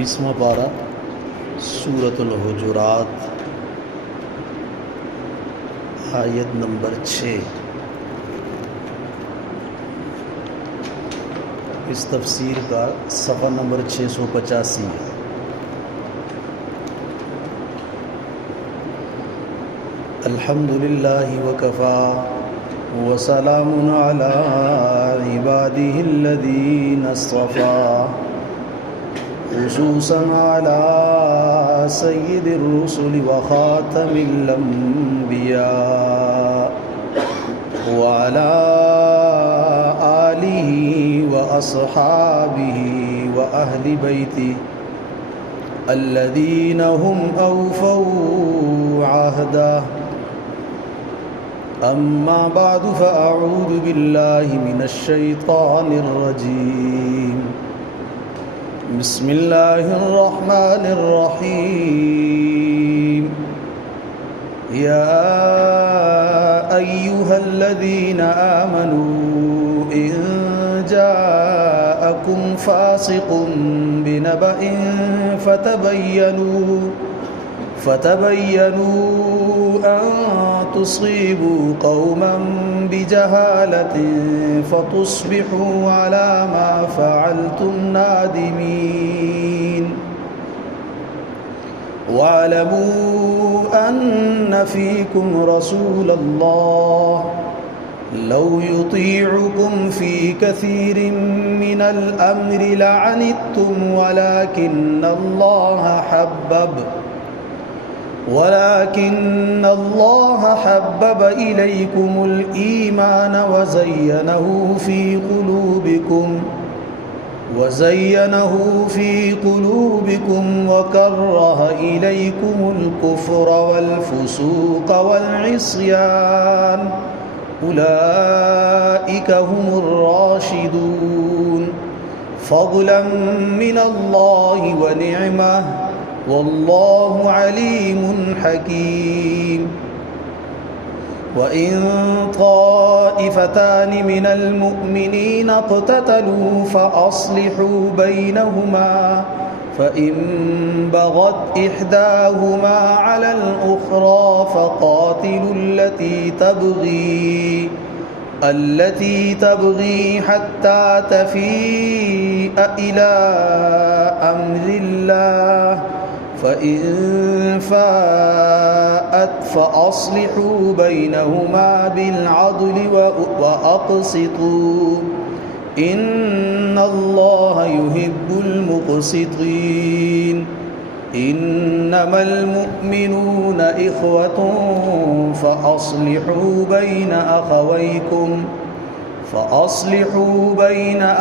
20واں پارہ سورۃ الحجرات آیت نمبر 6۔ اس تفسیر کا صفحہ نمبر 685 ہے۔ الحمدللہ وکفی وسلام علی عبادہ الذین اصطفی خصوصا علی سید الرسل وخاتم الانبیاء وعلی آلہ واصحابہ واہل بیتہ الذین هم اوفوا عہدہ۔ اما بعد فاعوذ باللہ من الشیطان الرجیم۔ بسم اللہ الرحمن الرحیم۔ یا ایہا الذین آمنوا ان جاءکم فاسق بنبأ فتبینوا ان تصیبوا قوما بجہالة فتصبحوا على ما فعلتم نادمین۔ واعلموا ان فیکم رسول اللہ لو يطيعكم في كثير من الأمر لعنتم ولكن الله حبب إليكم الإيمان وزينه في قلوبكم وكره إليكم الكفر والفسوق والعصيان أولئك هم الراشدون فضلا من الله ونعمة والله عليم حكيم۔ وإن طائفتان من المؤمنين اقتتلوا فأصلحوا بينهما فإن بغت إحداهما على الأخرى فقاتلوا التي تبغي حتى تفيء إلى أمر الله فإن فاءت فأصلحوا بينهما بالعدل وأقسطوا إن الله يحب المقسطين۔ إنما المؤمنون إخوة فأصلحوا بين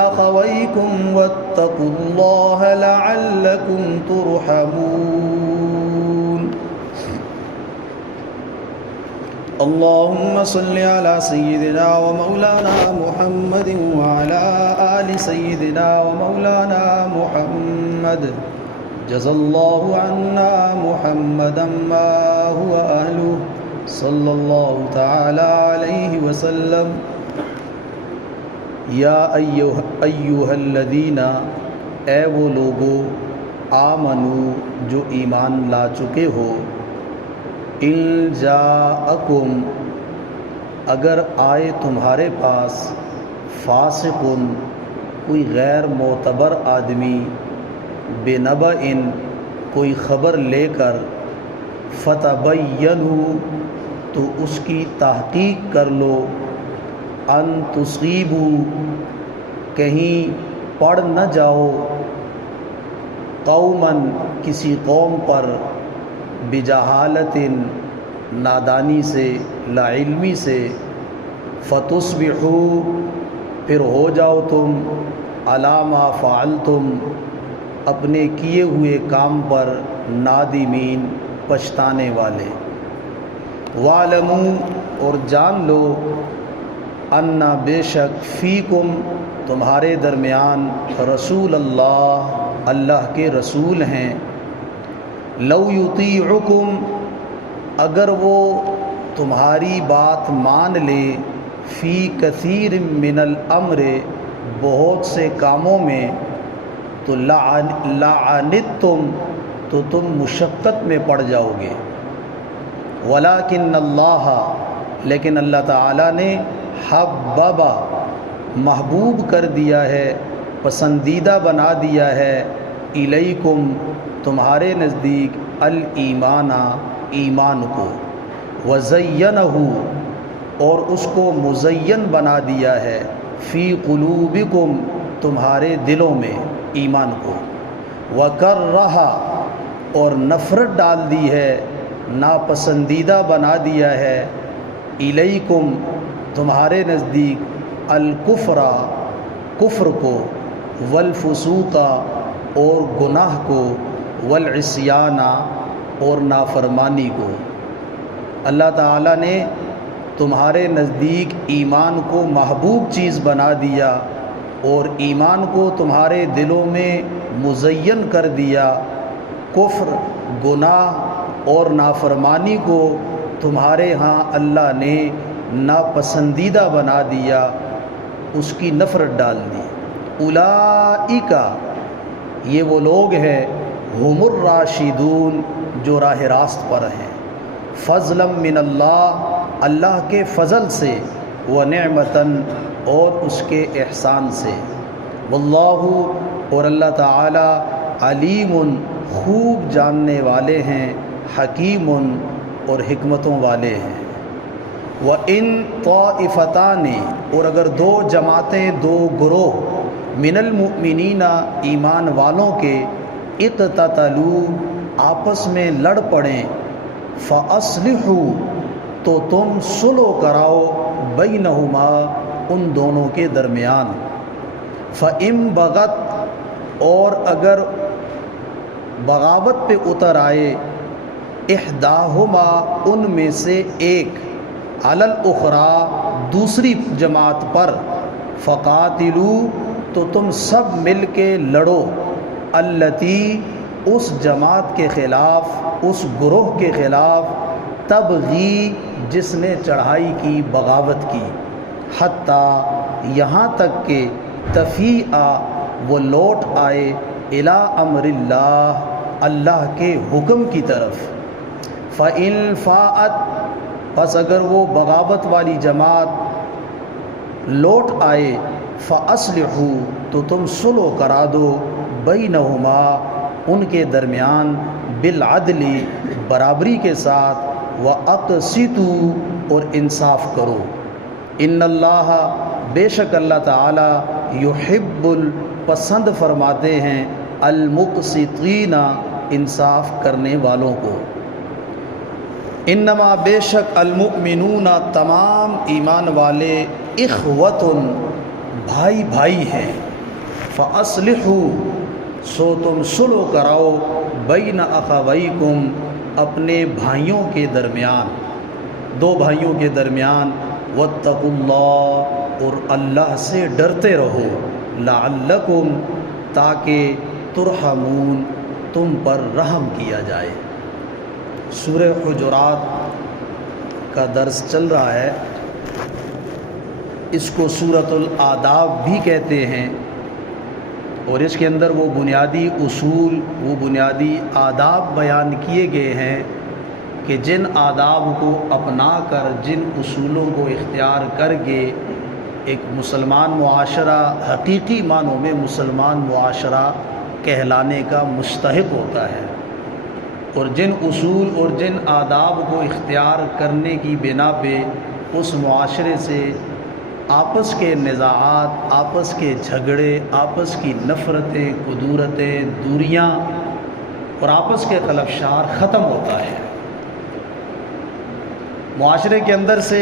أخويكم واتقوا الله لعلكم ترحمون۔ اللهم صل على سيدنا ومولانا محمد وعلى آل سيدنا ومولانا محمد۔ جزا اللہ عنا محمدا ما هو اہلہ صلی اللہ تعالی علیہ وسلم۔ یا ایہا الذین، اے وہ لوگو، آمنو جو ایمان لا چکے ہو، ان جاءکم اگر آئے تمہارے پاس، فاسق کوئی غیر معتبر آدمی، بنبأ کوئی خبر لے کر، فتبینوا تو اس کی تحقیق کر لو، ان تصیبوا کہیں پڑ نہ جاؤ، قوما کسی قوم پر، بجہالت نادانی سے، لا علمی سے، فتصبحوا پھر ہو جاؤ تم، علی ما فعلتم اپنے کیے ہوئے کام پر، نادمین پچھتانے والے۔ وَاعْلَمُوا اور جان لو، اَنَّ بے شک فیکم تمہارے درمیان، رسول اللہ اللہ کے رسول ہیں، لو یطیعکم اگر وہ تمہاری بات مان لے، فی کثیر من الامر بہت سے کاموں میں، تو لعنتم تو تم مشقت میں پڑ جاؤ گے۔ ولیکن اللہ لیکن اللہ تعالیٰ نے حبب محبوب کر دیا ہے، پسندیدہ بنا دیا ہے، الیکم تمہارے نزدیک الایمان ایمان کو، وزینہ اور اس کو مزین بنا دیا ہے، فی قلوبکم تمہارے دلوں میں ایمان کو، وکرہ اور نفرت ڈال دی ہے، ناپسندیدہ بنا دیا ہے، الیکم تمہارے نزدیک الکفر کفر کو، والفسوق اور گناہ کو، والعصیان اور نافرمانی کو۔ اللہ تعالیٰ نے تمہارے نزدیک ایمان کو محبوب چیز بنا دیا اور ایمان کو تمہارے دلوں میں مزین کر دیا، کفر گناہ اور نافرمانی کو تمہارے ہاں اللہ نے ناپسندیدہ بنا دیا، اس کی نفرت ڈال دی۔ اولئک یہ وہ لوگ ہیں، ہم الراشدون جو راہ راست پر ہیں، فضلا من اللہ اللہ کے فضل سے، ونعمتاً اور اس کے احسان سے، واللہ اور اللہ تعالی علیم خوب جاننے والے ہیں، حکیم اور حکمتوں والے ہیں۔ وَإِن طَائِفَتَانِ اور اگر دو جماعتیں، دو گروہ، من المؤمنین ایمان والوں کے، اقتتلوا آپس میں لڑ پڑیں، فَأَصْلِحُوا تو تم صلح کراؤ، بینہما ان دونوں کے درمیان، فَإِن بغت اور اگر بغاوت پہ اتر آئے، احداہما ان میں سے ایک، علی الاخری دوسری جماعت پر، فقاتلوا تو تم سب مل کے لڑو، التی اس جماعت کے خلاف، اس گروہ کے خلاف، تبغی جس نے چڑھائی کی، بغاوت کی، حتیٰ یہاں تک کہ تفیء وہ لوٹ آئے، الی امر اللہ اللہ کے حکم کی طرف، فإن فاءت پس اگر وہ بغاوت والی جماعت لوٹ آئے، فَأَصْلِحُوا تو تم صلح کرا دو، بینہما ان کے درمیان، بالعدل برابری کے ساتھ، وَأَقْسِطُوا اور انصاف کرو، ان اللہ بے شک اللہ تعالی یحب پسند فرماتے ہیں، المقسطین انصاف کرنے والوں کو۔ انما بے شک المؤمنون تمام ایمان والے، اخوۃ بھائی بھائی ہیں، فاصلحوا سو تم صلح کراؤ، بین اخویکم اپنے بھائیوں کے درمیان، دو بھائیوں کے درمیان، واتقوا اللہ اور اللہ سے ڈرتے رہو، لعلکم تاکہ ترحمون تم پر رحم کیا جائے۔ سورہ حجرات کا درس چل رہا ہے، اس کو سورۃ الآداب بھی کہتے ہیں، اور اس کے اندر وہ بنیادی اصول، وہ بنیادی آداب بیان کیے گئے ہیں کہ جن آداب کو اپنا کر، جن اصولوں کو اختیار کر کے ایک مسلمان معاشرہ حقیقی معنوں میں مسلمان معاشرہ کہلانے کا مستحق ہوتا ہے، اور جن اصول اور جن آداب کو اختیار کرنے کی بنا پہ اس معاشرے سے آپس کے نزاعات، آپس کے جھگڑے، آپس کی نفرتیں، کدورتیں، دوریاں اور آپس کے خلفشار ختم ہوتا ہے۔ معاشرے کے اندر سے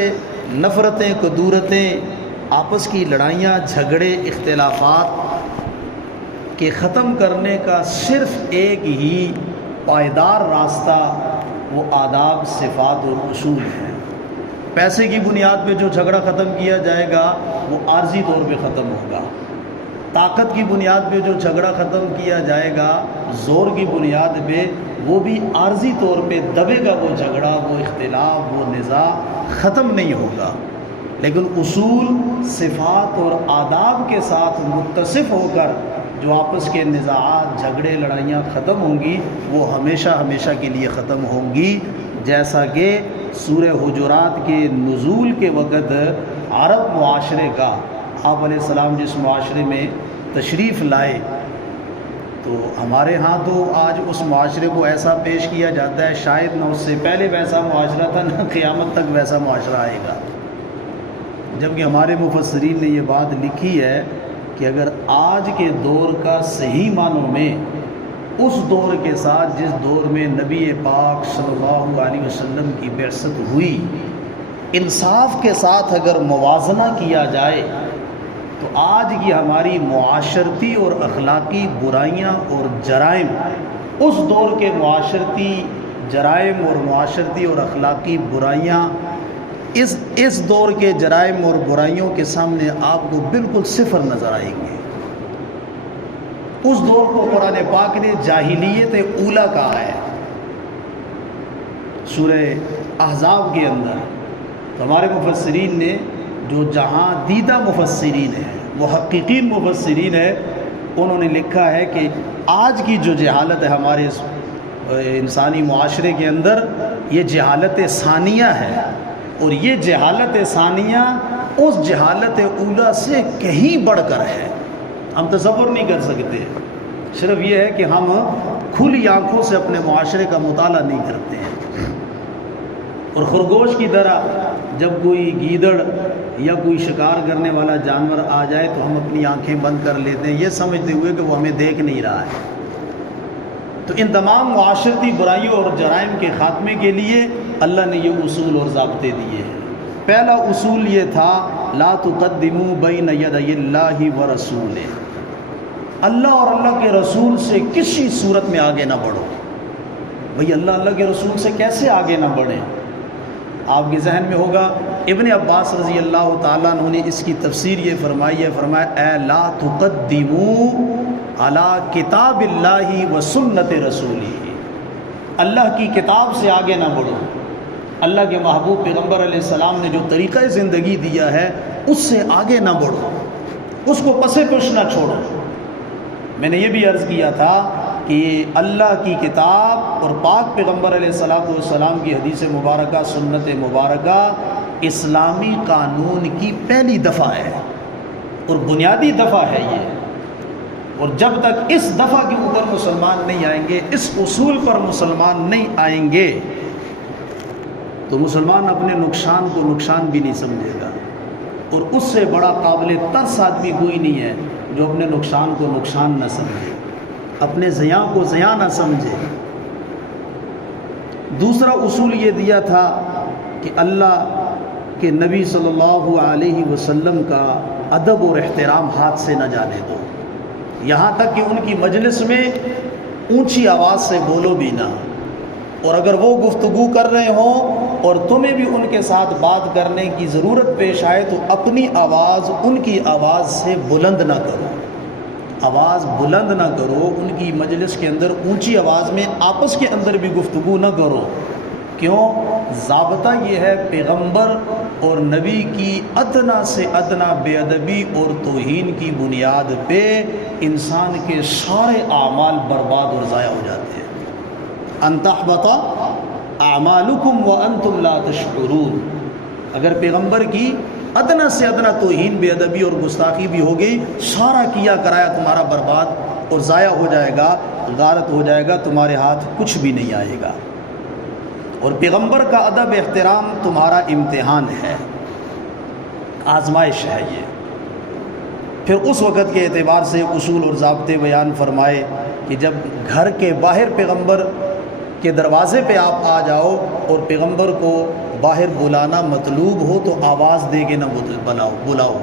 نفرتیں، کدورتیں، آپس کی لڑائیاں، جھگڑے، اختلافات کے ختم کرنے کا صرف ایک ہی پائیدار راستہ وہ آداب، صفات اور اصول ہیں۔ پیسے کی بنیاد پہ جو جھگڑا ختم کیا جائے گا وہ عارضی طور پہ ختم ہوگا، طاقت کی بنیاد پہ جو جھگڑا ختم کیا جائے گا زور کی بنیاد پہ وہ بھی عارضی طور پہ دبے گا، وہ جھگڑا، وہ اختلاف، وہ نزاع ختم نہیں ہوگا۔ لیکن اصول، صفات اور آداب کے ساتھ متصف ہو کر جو آپس کے نزاعات، جھگڑے، لڑائیاں ختم ہوں گی وہ ہمیشہ ہمیشہ کے لیے ختم ہوں گی، جیسا کہ سورہ حجرات کے نزول کے وقت عرب معاشرے کا آپ علیہ السلام جس معاشرے میں تشریف لائے، تو ہمارے ہاں تو آج اس معاشرے کو ایسا پیش کیا جاتا ہے شاید نہ اس سے پہلے ویسا معاشرہ تھا نہ قیامت تک ویسا معاشرہ آئے گا، جبکہ ہمارے مفسرین نے یہ بات لکھی ہے کہ اگر آج کے دور کا صحیح معنوں میں اس دور کے ساتھ جس دور میں نبی پاک صلی اللہ علیہ وسلم کی بعثت ہوئی، انصاف کے ساتھ اگر موازنہ کیا جائے تو آج کی ہماری معاشرتی اور اخلاقی برائیاں اور جرائم اس دور کے معاشرتی جرائم اور معاشرتی اور اخلاقی برائیاں اس دور کے جرائم اور برائیوں کے سامنے آپ کو بالکل صفر نظر آئیں گے۔ اس دور کو قرآن پاک نے جاہلیت اولا کہا ہے سورہ احزاب کے اندر۔ تو ہمارے مفسرین نے جو جہاں دیدہ مفسرین ہیں، محققین مفسرین ہیں، انہوں نے لکھا ہے کہ آج کی جو جہالت ہے ہمارے انسانی معاشرے کے اندر، یہ جہالت ثانیہ ہے، اور یہ جہالت ثانیہ اس جہالت اولا سے کہیں بڑھ کر ہے۔ ہم تصور نہیں کر سکتے، صرف یہ ہے کہ ہم کھلی آنکھوں سے اپنے معاشرے کا مطالعہ نہیں کرتے ہیں، اور خرگوش کی طرح جب کوئی گیدڑ یا کوئی شکار کرنے والا جانور آ جائے تو ہم اپنی آنکھیں بند کر لیتے ہیں، یہ سمجھتے ہوئے کہ وہ ہمیں دیکھ نہیں رہا ہے۔ تو ان تمام معاشرتی برائیوں اور جرائم کے خاتمے کے لیے اللہ نے یہ اصول اور ضابطے دیے ہیں۔ پہلا اصول یہ تھا لا تقدموا بین یدی اللہ ورسولہ، اللہ اور اللہ کے رسول سے کسی صورت میں آگے نہ بڑھو۔ بھئی اللہ کے رسول سے کیسے آگے نہ بڑھیں؟ آپ کے ذہن میں ہوگا ابن عباس رضی اللہ تعالیٰ عنہ نے اس کی تفسیر یہ فرمائی ہے، فرمایا اے لا تقدموا علی کتاب اللہ و سنت رسولہ، اللہ کی کتاب سے آگے نہ بڑھو، اللہ کے محبوب پیغمبر علیہ السلام نے جو طریقہ زندگی دیا ہے اس سے آگے نہ بڑھو، اس کو پس پش نہ چھوڑو۔ میں نے یہ بھی عرض کیا تھا کہ اللہ کی کتاب اور پاک پیغمبر علیہ السلام کی حدیث مبارکہ، سنت مبارکہ اسلامی قانون کی پہلی دفعہ ہے اور بنیادی دفعہ ہے یہ، اور جب تک اس دفعہ کے اوپر مسلمان نہیں آئیں گے، اس اصول پر مسلمان نہیں آئیں گے، تو مسلمان اپنے نقصان کو نقصان بھی نہیں سمجھے گا، اور اس سے بڑا قابل ترس آدمی کوئی نہیں ہے جو اپنے نقصان کو نقصان نہ سمجھے، اپنے زیاں کو زیاں نہ سمجھے۔ دوسرا اصول یہ دیا تھا کہ اللہ کے نبی صلی اللہ علیہ وسلم کا ادب اور احترام ہاتھ سے نہ جانے دو، یہاں تک کہ ان کی مجلس میں اونچی آواز سے بولو بھی نہ، اور اگر وہ گفتگو کر رہے ہوں اور تمہیں بھی ان کے ساتھ بات کرنے کی ضرورت پیش آئے تو اپنی آواز ان کی آواز سے بلند نہ کرو، آواز بلند نہ کرو، ان کی مجلس کے اندر اونچی آواز میں آپس کے اندر بھی گفتگو نہ کرو۔ کیوں؟ ضابطہ یہ ہے پیغمبر اور نبی کی ادنا سے ادنا بے ادبی اور توہین کی بنیاد پہ انسان کے سارے اعمال برباد اور ضائع ہو جاتے ہیں۔ ان تحبط اعمالکم وانتم لا تشعرون، اگر پیغمبر کی ادنا سے ادنا توہین، بے ادبی اور گستاخی بھی ہو گئی، سارا کیا کرایا تمہارا برباد اور ضائع ہو جائے گا، غارت ہو جائے گا، تمہارے ہاتھ کچھ بھی نہیں آئے گا۔ اور پیغمبر کا ادب احترام تمہارا امتحان ہے، آزمائش ہے یہ۔ پھر اس وقت کے اعتبار سے اصول اور ضابطے بیان فرمائے کہ جب گھر کے باہر پیغمبر کے دروازے پہ آپ آ جاؤ اور پیغمبر کو باہر بلانا مطلوب ہو تو آواز دے کے نہ بلاؤ،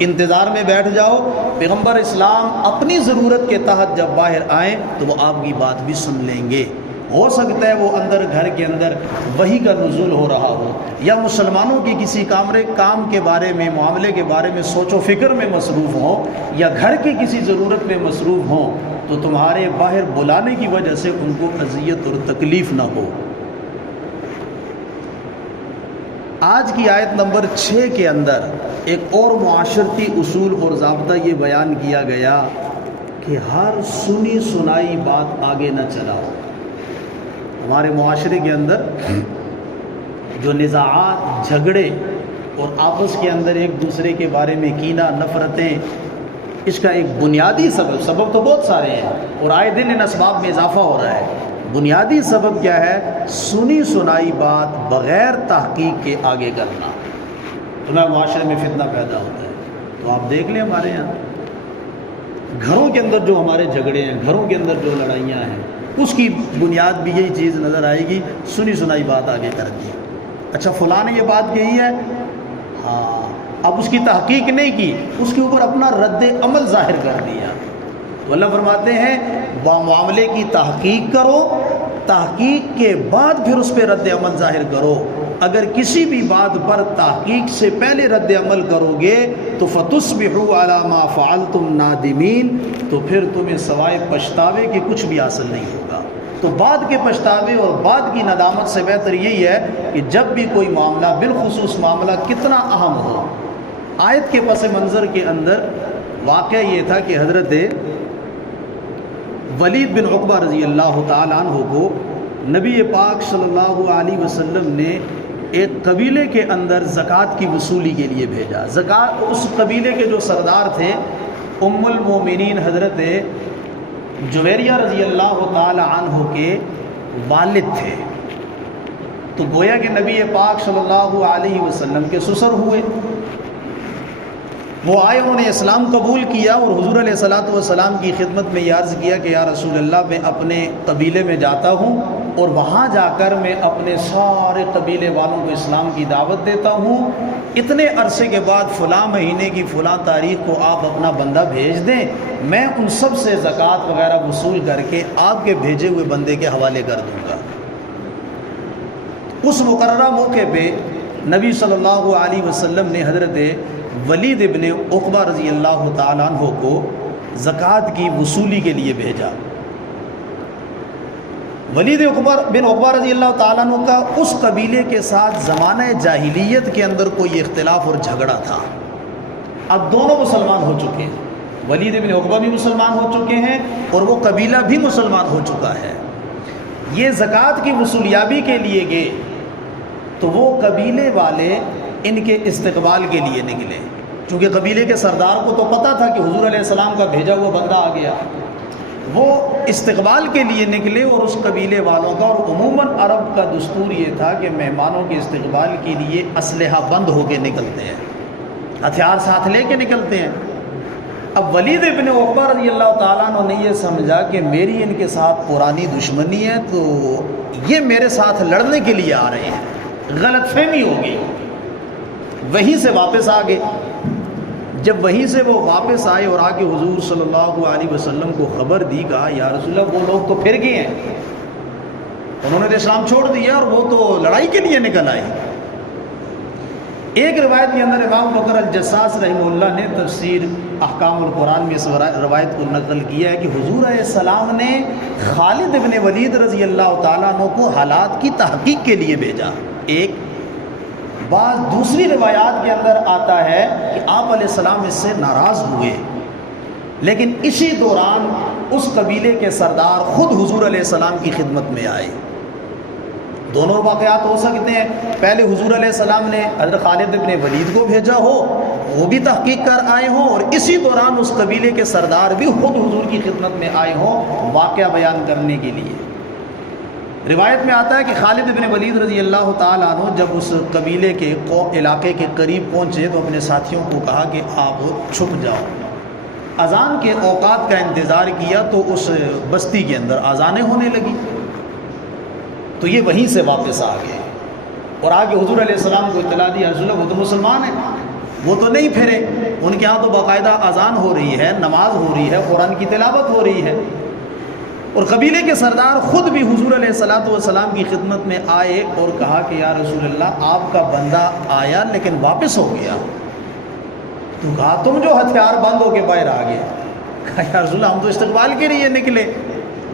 انتظار میں بیٹھ جاؤ، پیغمبر اسلام اپنی ضرورت کے تحت جب باہر آئیں تو وہ آپ کی بات بھی سن لیں گے۔ ہو سکتا ہے وہ اندر گھر کے اندر وحی کا نزول ہو رہا ہو، یا مسلمانوں کی کسی کام کے بارے میں، معاملے کے بارے میں سوچ و فکر میں مصروف ہوں، یا گھر کی کسی ضرورت میں مصروف ہوں، تو تمہارے باہر بلانے کی وجہ سے ان کو اذیت اور تکلیف نہ ہو۔ آج کی آیت نمبر 6 کے اندر ایک اور معاشرتی اصول اور ضابطہ یہ بیان کیا گیا کہ کہ ہر سنی سنائی بات آگے نہ چلاؤ۔ ہمارے معاشرے کے اندر جو نزاعات، جھگڑے اور آپس کے اندر ایک دوسرے کے بارے میں کینہ، نفرتیں، اس کا ایک بنیادی سبب تو بہت سارے ہیں اور آئے دن ان اسباب میں اضافہ ہو رہا ہے۔ بنیادی سبب کیا ہے؟ سنی سنائی بات بغیر تحقیق کے آگے کرنا، تمہیں معاشرے میں فتنہ پیدا ہوتا ہے۔ تو آپ دیکھ لیں ہمارے یہاں گھروں کے اندر جو ہمارے جھگڑے ہیں، گھروں کے اندر جو لڑائیاں ہیں، اس کی بنیاد بھی یہی چیز نظر آئے گی، سنی سنائی بات آگے کر دی۔ اچھا فلاں نے یہ بات کہی ہے، ہاں، اب اس کی تحقیق نہیں کی، اس کے اوپر اپنا رد عمل ظاہر کر دیا۔ تو اللہ فرماتے ہیں معاملے کی تحقیق کرو، تحقیق کے بعد پھر اس پہ رد عمل ظاہر کرو۔ اگر کسی بھی بات پر تحقیق سے پہلے رد عمل کرو گے تو فَتُصْبِحُوا عَلَىٰ مَا فَعَلْتُمْ نَادِمِينَ، تو پھر تمہیں سوائے پچھتاوے کے کچھ بھی حاصل نہیں ہوگا۔ تو بعد کے پچھتاوے اور بعد کی ندامت سے بہتر یہی ہے کہ جب بھی کوئی معاملہ، بالخصوص معاملہ کتنا اہم ہو۔ آیت کے پس منظر کے اندر واقعہ یہ تھا کہ حضرت ولید بن عقبہ رضی اللہ تعالیٰ عنہ کو نبی پاک صلی اللہ علیہ وسلم نے ایک قبیلے کے اندر زکوٰۃ کی وصولی کے لیے بھیجا۔ زکوٰۃ، اس قبیلے کے جو سردار تھے ام المومنین حضرت جویریہ رضی اللہ تعالی عنہ کے والد تھے۔ تو گویا کہ نبی پاک صلی اللہ علیہ وسلم کے سسر ہوئے۔ وہ آئے، انہوں نے اسلام قبول کیا اور حضور علیہ الصلوۃ والسلام کی خدمت میں یہ عرض کیا کہ یا رسول اللہ، میں اپنے قبیلے میں جاتا ہوں اور وہاں جا کر میں اپنے سارے قبیلے والوں کو اسلام کی دعوت دیتا ہوں۔ اتنے عرصے کے بعد فلاں مہینے کی فلاں تاریخ کو آپ اپنا بندہ بھیج دیں، میں ان سب سے زکوٰۃ وغیرہ وصول کر کے آپ کے بھیجے ہوئے بندے کے حوالے کر دوں گا۔ اس مقررہ موقع پہ نبی صلی اللہ علیہ وسلم نے حضرت ولید ابن عقبہ رضی اللہ تعالیٰ عنہ کو زکوٰۃ کی وصولی کے لیے بھیجا۔ ولید بن عقبہ رضی اللہ تعالیٰ عنہ کا اس قبیلے کے ساتھ زمانہ جاہلیت کے اندر کوئی اختلاف اور جھگڑا تھا۔ اب دونوں مسلمان ہو چکے ہیں، ولید بن عقبہ بھی مسلمان ہو چکے ہیں اور وہ قبیلہ بھی مسلمان ہو چکا ہے۔ یہ زکوٰۃ کی وصولیابی کے لیے گئے تو وہ قبیلے والے ان کے استقبال کے لیے نکلے، چونکہ قبیلے کے سردار کو تو پتہ تھا کہ حضور علیہ السلام کا بھیجا ہوا بندہ آ گیا۔ وہ استقبال کے لیے نکلے اور اس قبیلے والوں کا، اور عموماً عرب کا دستور یہ تھا کہ مہمانوں کے استقبال کے لیے اسلحہ بند ہو کے نکلتے ہیں، ہتھیار ساتھ لے کے نکلتے ہیں۔ اب ولید ابن عقبہ رضی اللہ تعالیٰ عنہ نے یہ سمجھا کہ میری ان کے ساتھ پرانی دشمنی ہے، تو یہ میرے ساتھ لڑنے کے لیے آ رہے ہیں، غلط فہمی ہوگی۔ وہیں سے واپس آ گئے۔ جب وہیں سے وہ واپس آئے اور آ کے حضور صلی اللہ علیہ وسلم کو خبر دی، کہا یا رسول اللہ وہ لوگ تو پھر گئے ہیں، انہوں نے تو اسلام چھوڑ دیا اور وہ تو لڑائی کے لیے نکل آئے۔ ایک روایت کے اندر امام بکر الجساس رحمہ اللہ نے تفسیر احکام القرآن میں اس روایت کو نقل کیا ہے کہ حضور علیہ السلام نے خالد ابن ولید رضی اللہ تعالیٰ عنہ کو حالات کی تحقیق کے لیے بھیجا۔ ایک بعض دوسری روایات کے اندر آتا ہے کہ آپ علیہ السلام اس سے ناراض ہوئے، لیکن اسی دوران اس قبیلے کے سردار خود حضور علیہ السلام کی خدمت میں آئے۔ دونوں واقعات ہو سکتے ہیں، پہلے حضور علیہ السلام نے حضرت خالد ابن ولید کو بھیجا ہو، وہ بھی تحقیق کر آئے ہوں، اور اسی دوران اس قبیلے کے سردار بھی خود حضور کی خدمت میں آئے ہوں واقعہ بیان کرنے کے لیے۔ روایت میں آتا ہے کہ خالد ابن ولید رضی اللہ تعالیٰ عنہ جب اس قبیلے کے علاقے کے قریب پہنچے تو اپنے ساتھیوں کو کہا کہ آپ چھپ جاؤ۔ اذان کے اوقات کا انتظار کیا تو اس بستی کے اندر اذانیں ہونے لگی، تو یہ وہیں سے واپس آ گئے اور آگے حضور علیہ السلام کو اطلاع دی، رسول اللہ وہ تو مسلمان ہیں، وہ تو نہیں پھرے، ان کے ہاں تو باقاعدہ اذان ہو رہی ہے، نماز ہو رہی ہے، قرآن کی تلاوت ہو رہی ہے۔ اور قبیلے کے سردار خود بھی حضور علیہ السلام کی خدمت میں آئے اور کہا کہ یا رسول اللہ آپ کا بندہ آیا لیکن واپس ہو گیا۔ تو کہا تم جو ہتھیار بند ہو کے باہر آ گئے؟ کہا یا رسول اللہ ہم تو استقبال کے لیے نکلے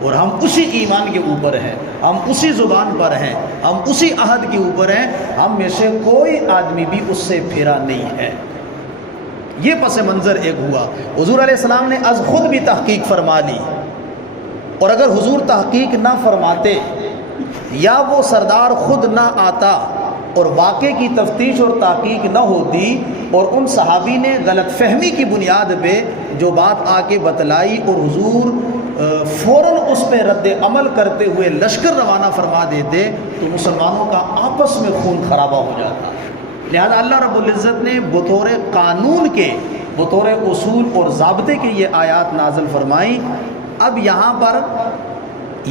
اور ہم اسی ایمان کے اوپر ہیں، ہم اسی زبان پر ہیں، ہم اسی عہد کے اوپر ہیں، ہم میں سے کوئی آدمی بھی اس سے پھرا نہیں ہے۔ یہ پس منظر ایک ہوا۔ حضور علیہ السلام نے از خود بھی تحقیق فرما لی، اور اگر حضور تحقیق نہ فرماتے یا وہ سردار خود نہ آتا اور واقعے کی تفتیش اور تحقیق نہ ہوتی اور ان صحابی نے غلط فہمی کی بنیاد پہ جو بات آ کے بتلائی اور حضور فوراً اس پہ رد عمل کرتے ہوئے لشکر روانہ فرما دیتے تو مسلمانوں کا آپس میں خون خرابہ ہو جاتا۔ لہذا اللہ رب العزت نے بطور قانون کے، بطور اصول اور ضابطے کے یہ آیات نازل فرمائیں۔ اب یہاں پر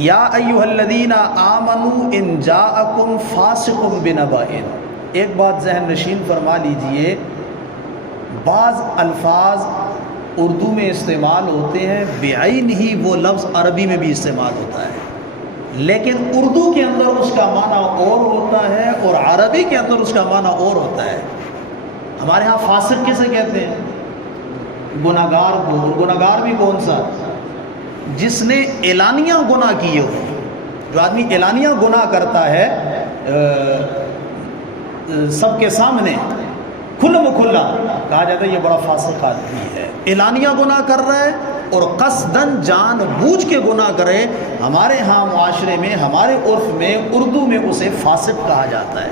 یا ایھا الذین آمنوا ان جاءکم فاسق بنبأ، ایک بات ذہن نشین فرما لیجئے، بعض الفاظ اردو میں استعمال ہوتے ہیں بعین ہی وہ لفظ عربی میں بھی استعمال ہوتا ہے، لیکن اردو کے اندر اس کا معنی اور ہوتا ہے اور عربی کے اندر اس کا معنی اور ہوتا ہے۔ ہمارے ہاں فاسق کسے کہتے ہیں؟ گناہگار کو۔ اور گناہگار بھی کون سا؟ جس نے اعلانیہ گناہ کیے ہو۔ جو آدمی اعلانیہ گناہ کرتا ہے سب کے سامنے کھلم کھلا، کہا جاتا ہے یہ بڑا فاسق آدمی ہے۔ اعلانیہ گناہ کر رہا ہے اور قصداً جان بوجھ کے گناہ کرے، ہمارے ہاں معاشرے میں، ہمارے عرف میں، اردو میں اسے فاسق کہا جاتا ہے،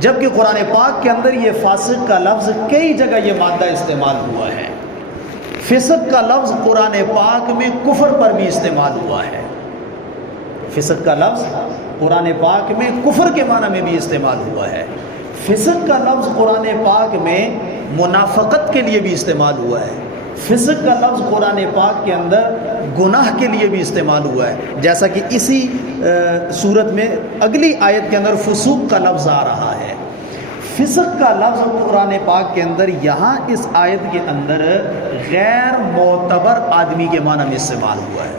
جبکہ قرآن پاک کے اندر یہ فاسق کا لفظ کئی جگہ یہ مادہ استعمال ہوا ہے۔ فسق کا لفظ قرآن پاک میں کفر پر بھی استعمال ہوا ہے۔ فسق کا لفظ قرآن پاک میں کفر کے معنی میں بھی استعمال ہوا ہے۔ فسق کا لفظ قرآن پاک میں منافقت کے لیے بھی استعمال ہوا ہے۔ فسق کا لفظ قرآن پاک کے اندر گناہ کے لیے بھی استعمال ہوا ہے، جیسا کہ اسی صورت میں اگلی آیت کے اندر فسوق کا لفظ آ رہا ہے۔ فسق کا لفظ قرآن پاک کے اندر یہاں اس آیت کے اندر غیر معتبر آدمی کے معنی میں استعمال ہوا ہے،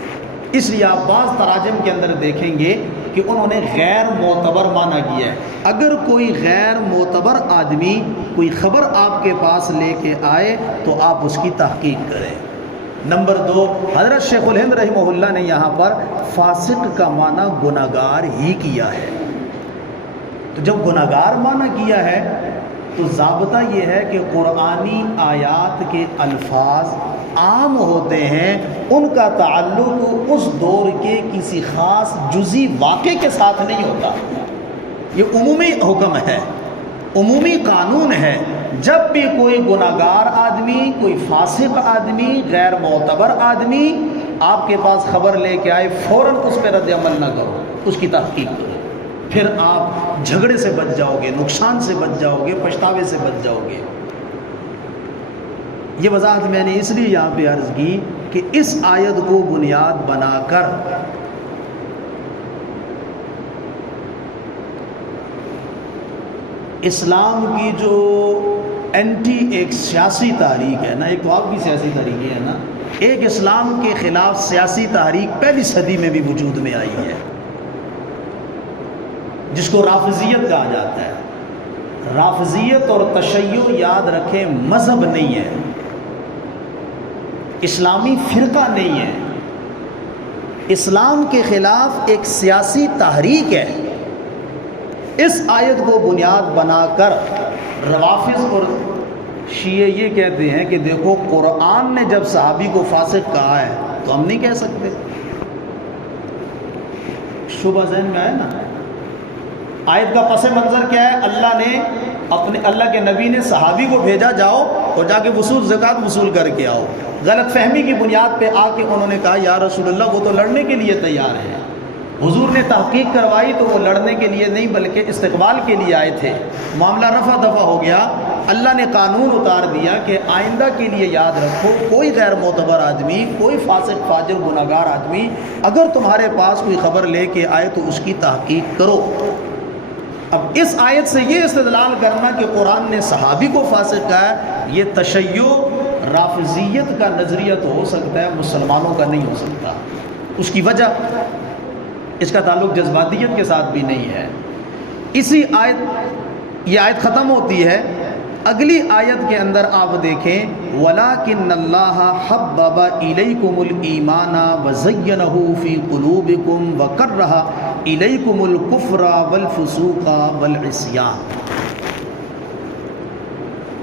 اس لیے آپ بعض تراجم کے اندر دیکھیں گے کہ انہوں نے غیر معتبر معنی کیا ہے۔ اگر کوئی غیر معتبر آدمی کوئی خبر آپ کے پاس لے کے آئے تو آپ اس کی تحقیق کریں۔ نمبر 2، حضرت شیخ الہند رحمہ اللہ نے یہاں پر فاسق کا معنی گناہگار ہی کیا ہے۔ تو جب گناہگار معنی کیا ہے تو ضابطہ یہ ہے کہ قرآنی آیات کے الفاظ عام ہوتے ہیں، ان کا تعلق اس دور کے کسی خاص جزئی واقعے کے ساتھ نہیں ہوتا۔ یہ عمومی حکم ہے، عمومی قانون ہے۔ جب بھی کوئی گناہگار آدمی، کوئی فاسق آدمی، غیر معتبر آدمی آپ کے پاس خبر لے کے آئے، فوراً اس پہ رد عمل نہ کرو، اس کی تحقیق کرو، پھر آپ جھگڑے سے بچ جاؤ گے، نقصان سے بچ جاؤ گے، پچھتاوے سے بچ جاؤ گے۔ یہ وضاحت میں نے اس لیے یہاں پہ عرض کی کہ اس آیت کو بنیاد بنا کر اسلام کی جو اینٹی ایک سیاسی تحریک ہے نا، ایک تو آپ کی سیاسی تحریک ہے نا، ایک اسلام کے خلاف سیاسی تحریک پہلی صدی میں بھی وجود میں آئی ہے، جس کو رافضیت کہا جاتا ہے۔ رافضیت اور تشیع یاد رکھیں مذہب نہیں ہے، اسلامی فرقہ نہیں ہے، اسلام کے خلاف ایک سیاسی تحریک ہے۔ اس آیت کو بنیاد بنا کر روافض اور شیعہ یہ کہتے ہیں کہ دیکھو قرآن نے جب صحابی کو فاسق کہا ہے تو ہم نہیں کہہ سکتے۔ شبہ ذہن میں آئے نا، آیت کا پس منظر کیا ہے؟ اللہ کے نبی نے صحابی کو بھیجا، جاؤ اور جا کے زکوٰۃ وصول کر کے آؤ۔ غلط فہمی کی بنیاد پہ آ کے انہوں نے کہا یا رسول اللہ وہ تو لڑنے کے لیے تیار ہیں۔ حضور نے تحقیق کروائی تو وہ لڑنے کے لیے نہیں بلکہ استقبال کے لیے آئے تھے۔ معاملہ رفع دفع ہو گیا، اللہ نے قانون اتار دیا کہ آئندہ کے لیے یاد رکھو، کوئی غیر معتبر آدمی، کوئی فاسق فاجر گناہگار آدمی اگر تمہارے پاس کوئی خبر لے کے آئے تو اس کی تحقیق کرو۔ اب اس آیت سے یہ استدلال کرنا کہ قرآن نے صحابی کو فاسق کہا ہے، یہ تشیع رافضیت کا نظریہ تو ہو سکتا ہے، مسلمانوں کا نہیں ہو سکتا۔ اس کی وجہ اس کا تعلق جذباتیت کے ساتھ بھی نہیں ہے۔ اسی آیت، یہ آیت ختم ہوتی ہے، اگلی آیت کے اندر آپ دیکھیں وَلَٰكِنَّ اللَّهَ حَبَّبَ إِلَيْكُمُ الْإِيمَانَ وَزَيَّنَهُ فِي قُلُوبِكُمْ وَكَرَّهَ إِلَيْكُمُ الْكُفْرَ وَالْفُسُوقَ وَالْعِصْيَانَ۔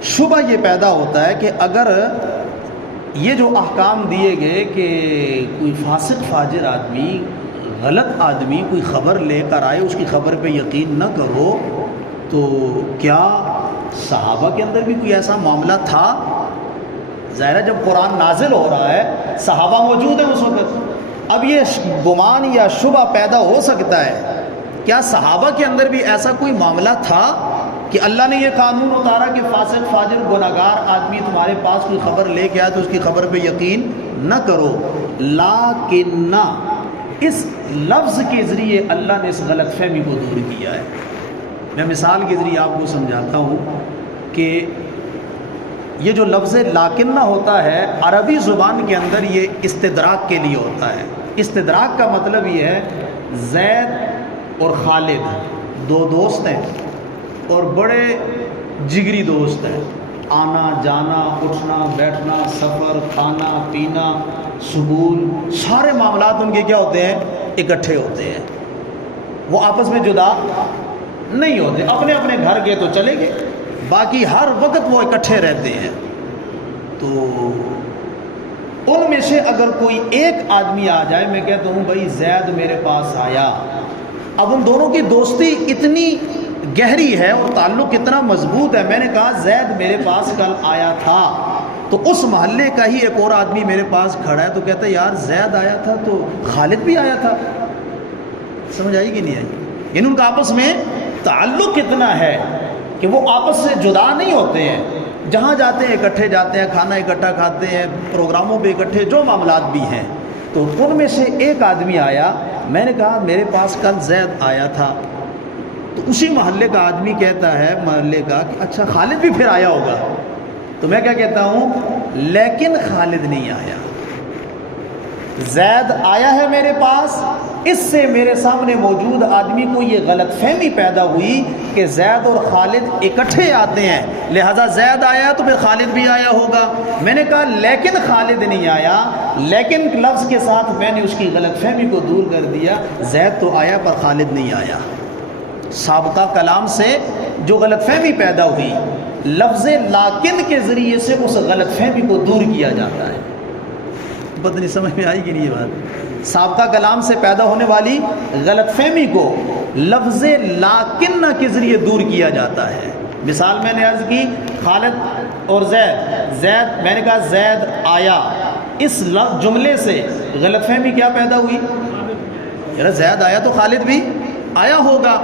شبہ یہ پیدا ہوتا ہے کہ اگر یہ جو احکام دیے گئے کہ کوئی فاسق فاجر آدمی، غلط آدمی کوئی خبر لے کر آئے، اس کی خبر پہ یقین نہ کرو، تو کیا صحابہ کے اندر بھی کوئی ایسا معاملہ تھا؟ ظاہر ہے جب قرآن نازل ہو رہا ہے صحابہ موجود ہیں اس وقت، اب یہ گمان یا شبہ پیدا ہو سکتا ہے کیا صحابہ کے اندر بھی ایسا کوئی معاملہ تھا کہ اللہ نے یہ قانون اتارا کہ فاسق فاجر گناہگار آدمی تمہارے پاس کوئی خبر لے کے آئے تو اس کی خبر پہ یقین نہ کرو؟ لیکن اس لفظ کے ذریعے اللہ نے اس غلط فہمی کو دور کیا ہے۔ میں مثال کے ذریعے آپ کو سمجھاتا ہوں کہ یہ جو لفظ لاکنہ ہوتا ہے عربی زبان کے اندر یہ استدراک کے لیے ہوتا ہے۔ استدراک کا مطلب یہ ہے زید اور خالد دو دوست ہیں اور بڑے جگری دوست ہیں، آنا جانا اٹھنا بیٹھنا سفر کھانا پینا سکول سارے معاملات ان کے کیا ہوتے ہیں؟ اکٹھے ہوتے ہیں، وہ آپس میں جدا نہیں ہوتے، اپنے اپنے گھر گئے تو چلے گئے، باقی ہر وقت وہ اکٹھے رہتے ہیں۔ تو ان میں سے اگر کوئی ایک آدمی آ جائے، میں کہتا ہوں بھائی زید میرے پاس آیا، اب ان دونوں کی دوستی اتنی گہری ہے اور تعلق اتنا مضبوط ہے، میں نے کہا زید میرے پاس کل آیا تھا، تو اس محلے کا ہی ایک اور آدمی میرے پاس کھڑا ہے تو کہتا ہے یار زید آیا تھا تو خالد بھی آیا تھا۔ سمجھ آئی کہ نہیں آئی؟ ان کا آپس میں تعلق کتنا ہے کہ وہ آپس سے جدا نہیں ہوتے ہیں، جہاں جاتے ہیں اکٹھے جاتے ہیں، کھانا اکٹھا کھاتے ہیں، پروگراموں پہ اکٹھے، جو معاملات بھی ہیں۔ تو ان میں سے ایک آدمی آیا، میں نے کہا میرے پاس کل زید آیا تھا، تو اسی محلے کا آدمی کہتا ہے محلے کا کہ اچھا خالد بھی پھر آیا ہوگا، تو میں کیا کہتا ہوں؟ لیکن خالد نہیں آیا، زید آیا ہے میرے پاس۔ اس سے میرے سامنے موجود آدمی کو یہ غلط فہمی پیدا ہوئی کہ زید اور خالد اکٹھے آتے ہیں، لہذا زید آیا تو پھر خالد بھی آیا ہوگا۔ میں نے کہا لیکن خالد نہیں آیا، لیکن لفظ کے ساتھ میں نے اس کی غلط فہمی کو دور کر دیا، زید تو آیا پر خالد نہیں آیا۔ سابقہ کلام سے جو غلط فہمی پیدا ہوئی، لفظ لیکن کے ذریعے سے اس غلط فہمی کو دور کیا جاتا ہے۔ پتہ نہیں سمجھ میں آئی کہ نہیں یہ بات؟ سابقہ کلام سے پیدا ہونے والی غلط فہمی کو لفظ لیکن کے ذریعے دور کیا جاتا ہے۔ مثال میں نے عرض کی خالد اور زید میں نے کہا زید آیا، اس جملے سے غلط فہمی کیا پیدا ہوئی؟ یار زید آیا تو خالد بھی آیا ہوگا۔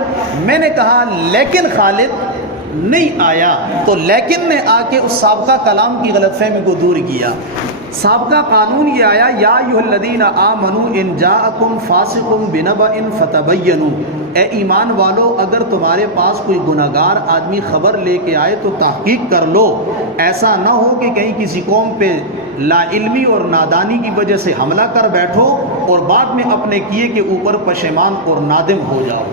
میں نے کہا لیکن خالد نہیں آیا، تو لیکن نے آ کے اس سابقہ کلام کی غلط فہمی کو دور کیا۔ سابقہ قانون یہ آیا یا ایھا الذین آمنوا ان جاءکم فاسق بنبأ فتبینوا، اے ایمان والو اگر تمہارے پاس کوئی گناہگار آدمی خبر لے کے آئے تو تحقیق کر لو، ایسا نہ ہو کہ کہیں کسی قوم پہ لا علمی اور نادانی کی وجہ سے حملہ کر بیٹھو اور بعد میں اپنے کیے کے اوپر پشیمان اور نادم ہو جاؤ۔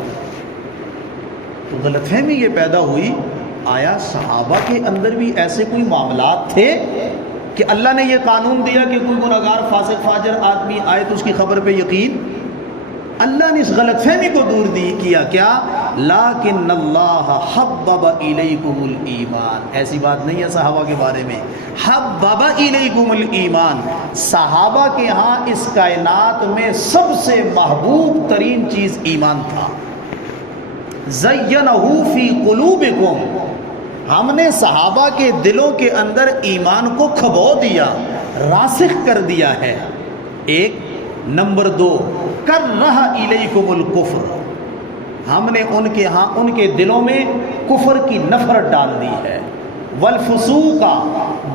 تو غلط فہمی یہ پیدا ہوئی، آیا صحابہ کے اندر بھی ایسے کوئی معاملات تھے کہ اللہ نے یہ قانون دیا کہ کوئی گناہگار فاسق فاجر آدمی آئے تو اس کی خبر پہ یقین؟ اللہ نے اس غلط فہمی کو دور کیا کیا؟ لیکن اللہ حبب الیکم الایمان، ایسی بات نہیں ہے صحابہ کے بارے میں، حبب الیکم الایمان، صحابہ کے ہاں اس کائنات میں سب سے محبوب ترین چیز ایمان تھا۔ زینہ فی قلوبکم، ہم نے صحابہ کے دلوں کے اندر ایمان کو کھبو دیا، راسخ کر دیا ہے۔ ایک نمبر دو، کرہ الیکم الکفر، ہم نے ان کے ہاں ان کے دلوں میں کفر کی نفرت ڈال دی ہے، والفسوق،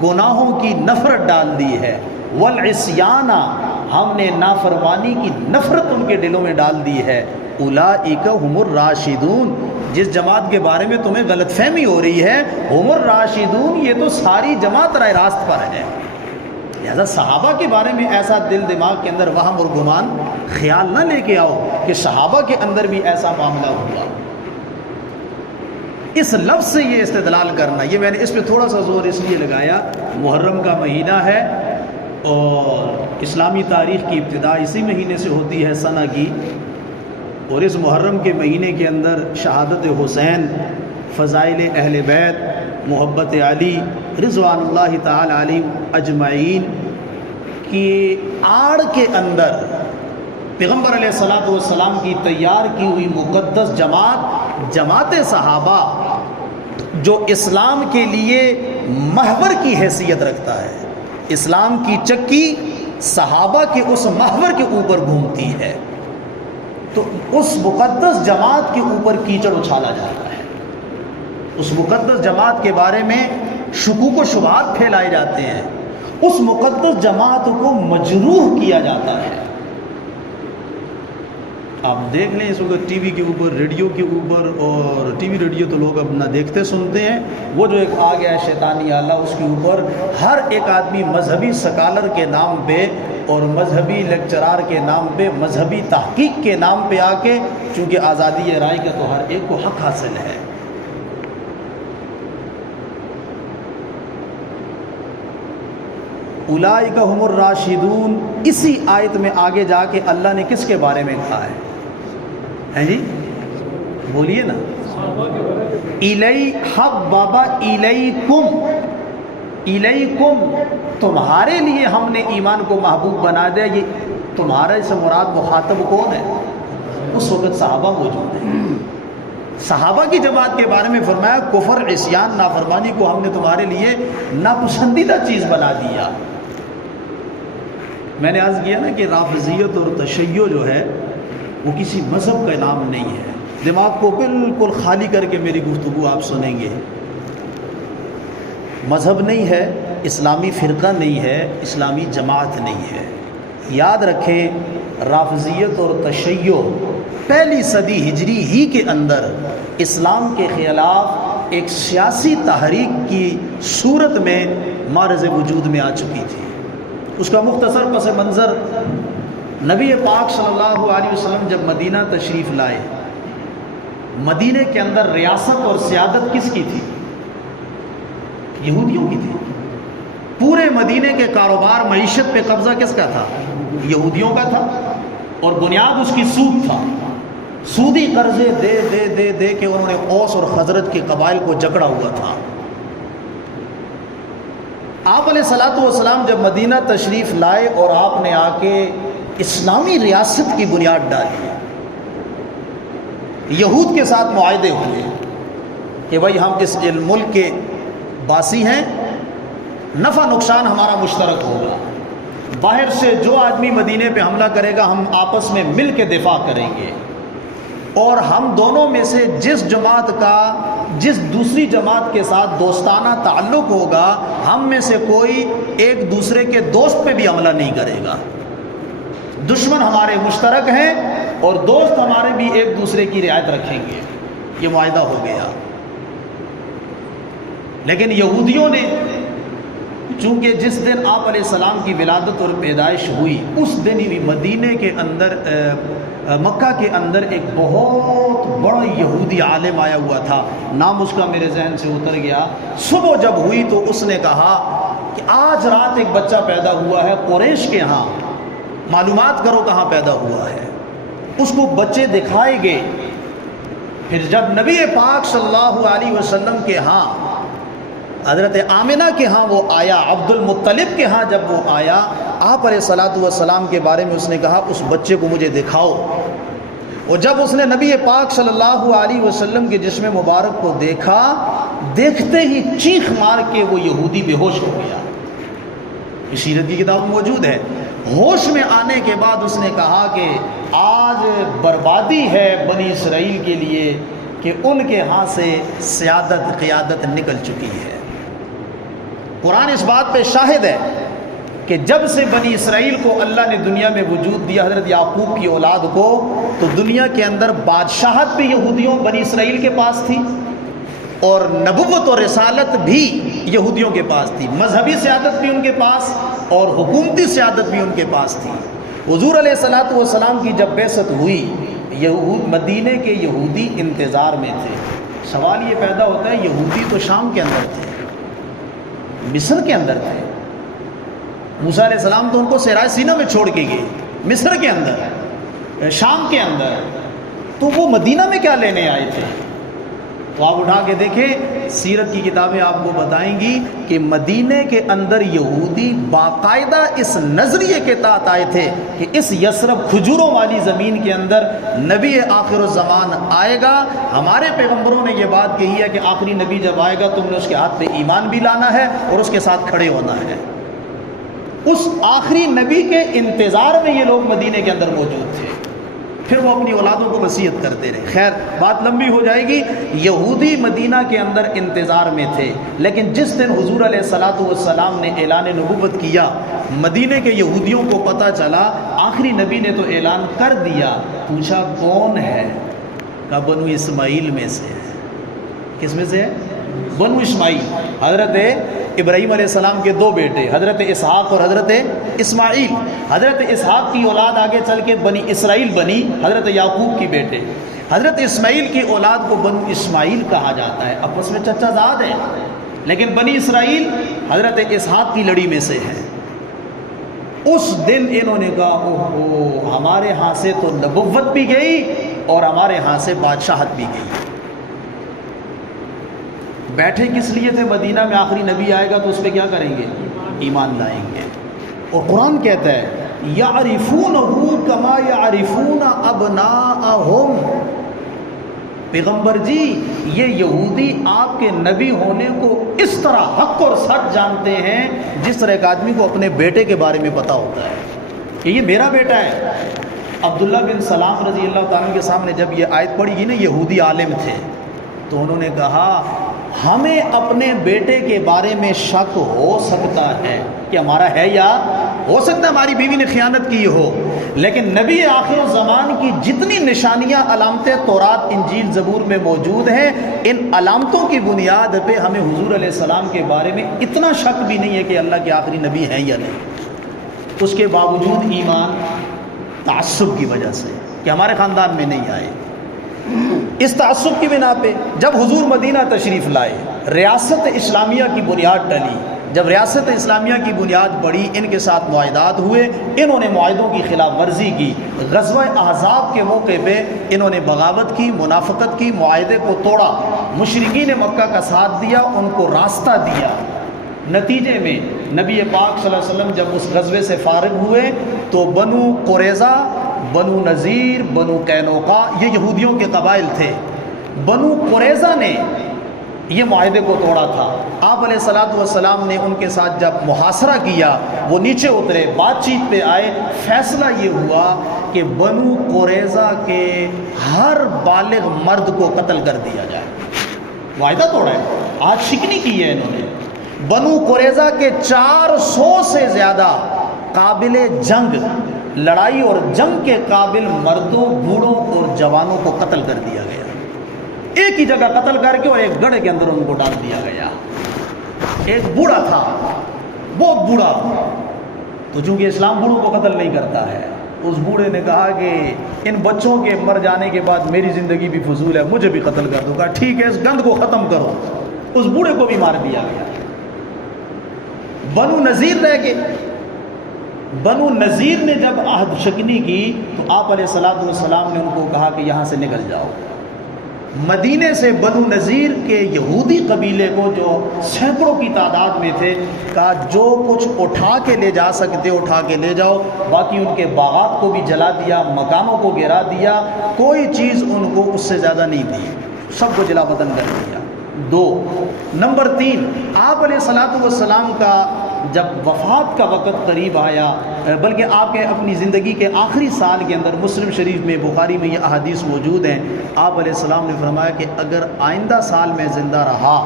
گناہوں کی نفرت ڈال دی ہے، والعصیان، ہم نے نافرمانی کی نفرت ان کے دلوں میں ڈال دی ہے۔ اولئک هم الراشدون، جس جماعت کے بارے میں تمہیں غلط فہمی ہو رہی ہے، هم الراشدون، یہ تو ساری جماعت راہ راست پر ہے۔ لہذا صحابہ کے بارے میں ایسا دل دماغ کے اندر وہم اور گمان خیال نہ لے کے آؤ کہ صحابہ کے اندر بھی ایسا معاملہ ہوا۔ اس لفظ سے یہ استدلال کرنا، یہ میں نے اس پہ تھوڑا سا زور اس لیے لگایا، محرم کا مہینہ ہے اور اسلامی تاریخ کی ابتدا اسی مہینے سے ہوتی ہے سنہ کی، اور اس محرم کے مہینے کے اندر شہادت حسین فضائل اہل بیت، محبت علی رضوان اللہ تعالی علیہ اجمعین کی آڑ کے اندر پیغمبر علیہ الصلوۃ والسلام کی تیار کی ہوئی مقدس جماعت صحابہ جو اسلام کے لیے محور کی حیثیت رکھتا ہے، اسلام کی چکی صحابہ کے اس محور کے اوپر گھومتی ہے، تو اس مقدس جماعت کے اوپر کیچڑ اچھالا جاتا ہے، اس مقدس جماعت کے بارے میں شکوک و شبہات پھیلائے جاتے ہیں، اس مقدس جماعت کو مجروح کیا جاتا ہے۔ آپ دیکھ لیں اس وقت ٹی وی کے اوپر، ریڈیو کے اوپر، اور ٹی وی ریڈیو تو لوگ اب نہ دیکھتے سنتے ہیں، وہ جو ایک آ گیا ہے شیطانی آلہ، اس کے اوپر ہر ایک آدمی مذہبی سکالر کے نام پہ اور مذہبی لیکچرار کے نام پہ، مذہبی تحقیق کے نام پہ آ کے، چونکہ آزادی رائے کا تو ہر ایک کو حق حاصل ہے، اولئک ہم الراشدون، اسی آیت میں آگے جا کے اللہ نے کس کے بارے میں کہا ہے جی؟ بولیے نا، حبب الیکم، تمہارے لیے ہم نے ایمان کو محبوب بنا دیا۔ یہ تمہارے سے مراد مخاطب کون ہے؟ اس وقت صحابہ موجود ہیں، صحابہ کی جماعت کے بارے میں فرمایا کفر، عصیان، نافرمانی کو ہم نے تمہارے لیے ناپسندیدہ چیز بنا دیا۔ میں نے عرض کیا نا کہ رافضیت اور تشیع جو ہے وہ کسی مذہب کا نام نہیں ہے، دماغ کو بالکل خالی کر کے میری گفتگو آپ سنیں گے، مذہب نہیں ہے، اسلامی فرقہ نہیں ہے، اسلامی جماعت نہیں ہے۔ یاد رکھیں رافضیت اور تشیع پہلی صدی ہجری ہی کے اندر اسلام کے خلاف ایک سیاسی تحریک کی صورت میں معرض وجود میں آ چکی تھی۔ اس کا مختصر پس منظر، نبی پاک صلی اللہ علیہ وسلم جب مدینہ تشریف لائے، مدینہ کے اندر ریاست اور سیادت کس کی تھی؟ یہودیوں کی تھی۔ پورے مدینہ کے کاروبار، معیشت پہ قبضہ کس کا تھا؟ یہودیوں کا تھا، اور بنیاد اس کی سود تھا۔ سودی قرضے دے دے دے دے کے انہوں نے اوس اور خزرج کے قبائل کو جکڑا ہوا تھا۔ آپ علیہ الصلوۃ والسلام جب مدینہ تشریف لائے اور آپ نے آ کے اسلامی ریاست کی بنیاد ڈالی، یہود کے ساتھ معاہدے ہوئے کہ بھائی ہم اس ملک کے باسی ہیں، نفع نقصان ہمارا مشترک ہوگا، باہر سے جو آدمی مدینے پہ حملہ کرے گا ہم آپس میں مل کے دفاع کریں گے، اور ہم دونوں میں سے جس جماعت کا جس دوسری جماعت کے ساتھ دوستانہ تعلق ہوگا، ہم میں سے کوئی ایک دوسرے کے دوست پہ بھی حملہ نہیں کرے گا۔ دشمن ہمارے مشترک ہیں اور دوست ہمارے بھی ایک دوسرے کی رعایت رکھیں گے، یہ معاہدہ ہو گیا۔ لیکن یہودیوں نے، چونکہ جس دن آپ علیہ السلام کی ولادت اور پیدائش ہوئی، اس دن ہی مدینے کے اندر، مکہ کے اندر ایک بہت بڑا یہودی عالم آیا ہوا تھا، نام اس کا میرے ذہن سے اتر گیا۔ صبح جب ہوئی تو اس نے کہا کہ آج رات ایک بچہ پیدا ہوا ہے قریش کے ہاں، معلومات کرو کہاں پیدا ہوا ہے۔ اس کو بچے دکھائے گئے۔ پھر جب نبی پاک صلی اللہ علیہ وسلم کے ہاں، حضرت آمنہ کے ہاں وہ آیا، عبد المطلب کے ہاں جب وہ آیا، آپ علیہ الصلوۃ والسلام کے بارے میں اس نے کہا اس بچے کو مجھے دکھاؤ۔ اور جب اس نے نبی پاک صلی اللہ علیہ وسلم کے جسم مبارک کو دیکھا، دیکھتے ہی چیخ مار کے وہ یہودی بے ہوش ہو گیا۔ سیرت کی کتاب موجود ہے۔ ہوش میں آنے کے بعد اس نے کہا کہ آج بربادی ہے بنی اسرائیل کے لیے کہ ان کے ہاں سے سیادت، قیادت نکل چکی ہے۔ قرآن اس بات پہ شاہد ہے کہ جب سے بنی اسرائیل کو اللہ نے دنیا میں وجود دیا، حضرت یعقوب کی اولاد کو، تو دنیا کے اندر بادشاہت بھی یہودیوں بنی اسرائیل کے پاس تھی، اور نبوت اور رسالت بھی یہودیوں کے پاس تھی، مذہبی سیادت بھی ان کے پاس اور حکومتی سیادت بھی ان کے پاس تھی۔ حضور علیہ الصلوۃ والسلام کی جب بعثت ہوئی، مدینے کے یہودی انتظار میں تھے۔ سوال یہ پیدا ہوتا ہے، یہودی تو شام کے اندر تھے، مصر کے اندر تھے، موسیٰ علیہ السلام تو ان کو صحرائے سینا میں چھوڑ کے گئے، مصر کے اندر، شام کے اندر، تو وہ مدینہ میں کیا لینے آئے تھے؟ تو آپ اٹھا کے دیکھیں، سیرت کی کتابیں آپ کو بتائیں گی کہ مدینے کے اندر یہودی باقاعدہ اس نظریے کے تحت آئے تھے کہ اس یثرب کھجوروں والی زمین کے اندر نبی آخر الزمان آئے گا۔ ہمارے پیغمبروں نے یہ بات کہی ہے کہ آخری نبی جب آئے گا تم نے اس کے ہاتھ پہ ایمان بھی لانا ہے اور اس کے ساتھ کھڑے ہونا ہے۔ اس آخری نبی کے انتظار میں یہ لوگ مدینے کے اندر موجود تھے، پھر وہ اپنی اولادوں کو وصیت کرتے رہے۔ خیر بات لمبی ہو جائے گی۔ یہودی مدینہ کے اندر انتظار میں تھے، لیکن جس دن حضور علیہ الصلاۃ والسلام نے اعلان نبوت کیا، مدینے کے یہودیوں کو پتہ چلا آخری نبی نے تو اعلان کر دیا۔ پوچھا کون ہے؟ کہا بنو اسماعیل میں سے ہے۔ کس میں سے ہے؟ بنو اسماعیل۔ حضرت ابراہیم علیہ السلام کے دو بیٹے، حضرت اسحاق اور حضرت اسماعیل۔ حضرت اسحاق کی اولاد آگے چل کے بنی اسرائیل بنی، حضرت یعقوب کی بیٹے۔ حضرت اسماعیل کی اولاد کو بنو اسماعیل کہا جاتا ہے، آپس میں چچا زاد ہے، لیکن بنی اسرائیل حضرت اسحاق کی لڑی میں سے ہے۔ اس دن انہوں نے کہا اوہو، ہمارے ہاں سے تو نبوت بھی گئی اور ہمارے ہاں سے بادشاہت بھی گئی۔ بیٹھے کس لیے تھے؟ مدینہ میں آخری نبی آئے گا تو اس پہ کیا کریں گے؟ ایمان لائیں گے۔ اور قرآن کہتا ہے یعرفونہ کما یعرفون ابناءہم، پیغمبر جی یہ یہودی آپ کے نبی ہونے کو اس طرح حق اور سچ جانتے ہیں جس طرح ایک آدمی کو اپنے بیٹے کے بارے میں پتہ ہوتا ہے کہ یہ میرا بیٹا ہے۔ عبداللہ بن سلام رضی اللہ تعالیٰ کے سامنے جب یہ آیت پڑھی گی نا، یہودی عالم تھے، تو انہوں نے کہا ہمیں اپنے بیٹے کے بارے میں شک ہو سکتا ہے کہ ہمارا ہے، یا ہو سکتا ہے ہماری بیوی نے خیانت کی ہو، لیکن نبی آخر الزمان کی جتنی نشانیاں علامتیں تورات انجیل زبور میں موجود ہیں، ان علامتوں کی بنیاد پہ ہمیں حضور علیہ السلام کے بارے میں اتنا شک بھی نہیں ہے کہ اللہ کے آخری نبی ہیں یا نہیں۔ اس کے باوجود ایمان تعصب کی وجہ سے کہ ہمارے خاندان میں نہیں آئے، اس تعصب کی بنا پہ جب حضور مدینہ تشریف لائے، ریاست اسلامیہ کی بنیاد ڈلی۔ جب ریاست اسلامیہ کی بنیاد بڑھی، ان کے ساتھ معاہدات ہوئے، انہوں نے معاہدوں کی خلاف ورزی کی۔ غزوہ احزاب کے موقع پہ انہوں نے بغاوت کی، منافقت کی، معاہدے کو توڑا، مشرکین مکہ کا ساتھ دیا، ان کو راستہ دیا۔ نتیجے میں نبی پاک صلی اللہ علیہ وسلم جب اس غزوے سے فارغ ہوئے تو بنو قریظہ، بنو نذیر، بنو قینوقا، یہ یہودیوں کے قبائل تھے۔ بنو قریظہ نے یہ معاہدے کو توڑا تھا۔ آپ علیہ الصلاۃ والسلام نے ان کے ساتھ جب محاصرہ کیا، وہ نیچے اترے، بات چیت پہ آئے، فیصلہ یہ ہوا کہ بنو قریظہ کے ہر بالغ مرد کو قتل کر دیا جائے۔ معاہدہ توڑا ہے، آج شکنی کی ہے انہوں نے۔ بنو قریظہ کے 400 سے زیادہ قابل جنگ، لڑائی اور جنگ کے قابل مردوں، بوڑھوں اور جوانوں کو قتل کر دیا گیا، ایک ہی جگہ قتل کر کے، اور ایک گڑھے کے اندر ان کو ڈال دیا گیا۔ ایک بوڑھا تھا، بہت بوڑھا، تو چونکہ اسلام بوڑھوں کو قتل نہیں کرتا ہے، اس بوڑھے نے کہا کہ ان بچوں کے مر جانے کے بعد میری زندگی بھی فضول ہے، مجھے بھی قتل کر دو۔ کہا ٹھیک ہے، اس گند کو ختم کرو۔ اس بوڑھے کو بھی مار دیا گیا۔ بنو نذیر رہ گئے۔ بنو نذیر نے جب عہد شکنی کی تو آپ علیہ الصلوۃ والسلام نے ان کو کہا کہ یہاں سے نکل جاؤ۔ مدینے سے بنو نذیر کے یہودی قبیلے کو جو سینکڑوں کی تعداد میں تھے، کہا جو کچھ اٹھا کے لے جا سکتے اٹھا کے لے جاؤ، باقی ان کے باغات کو بھی جلا دیا، مکانوں کو گرا دیا، کوئی چیز ان کو اس سے زیادہ نہیں دی، سب کو جلا وطن کر دیا۔ 2 نمبر 3، آپ علیہ الصلوۃ والسلام کا جب وفات کا وقت قریب آیا، بلکہ آپ کے اپنی زندگی کے آخری سال کے اندر، مسلم شریف میں، بخاری میں یہ احادیث موجود ہیں، آپ علیہ السلام نے فرمایا کہ اگر آئندہ سال میں زندہ رہا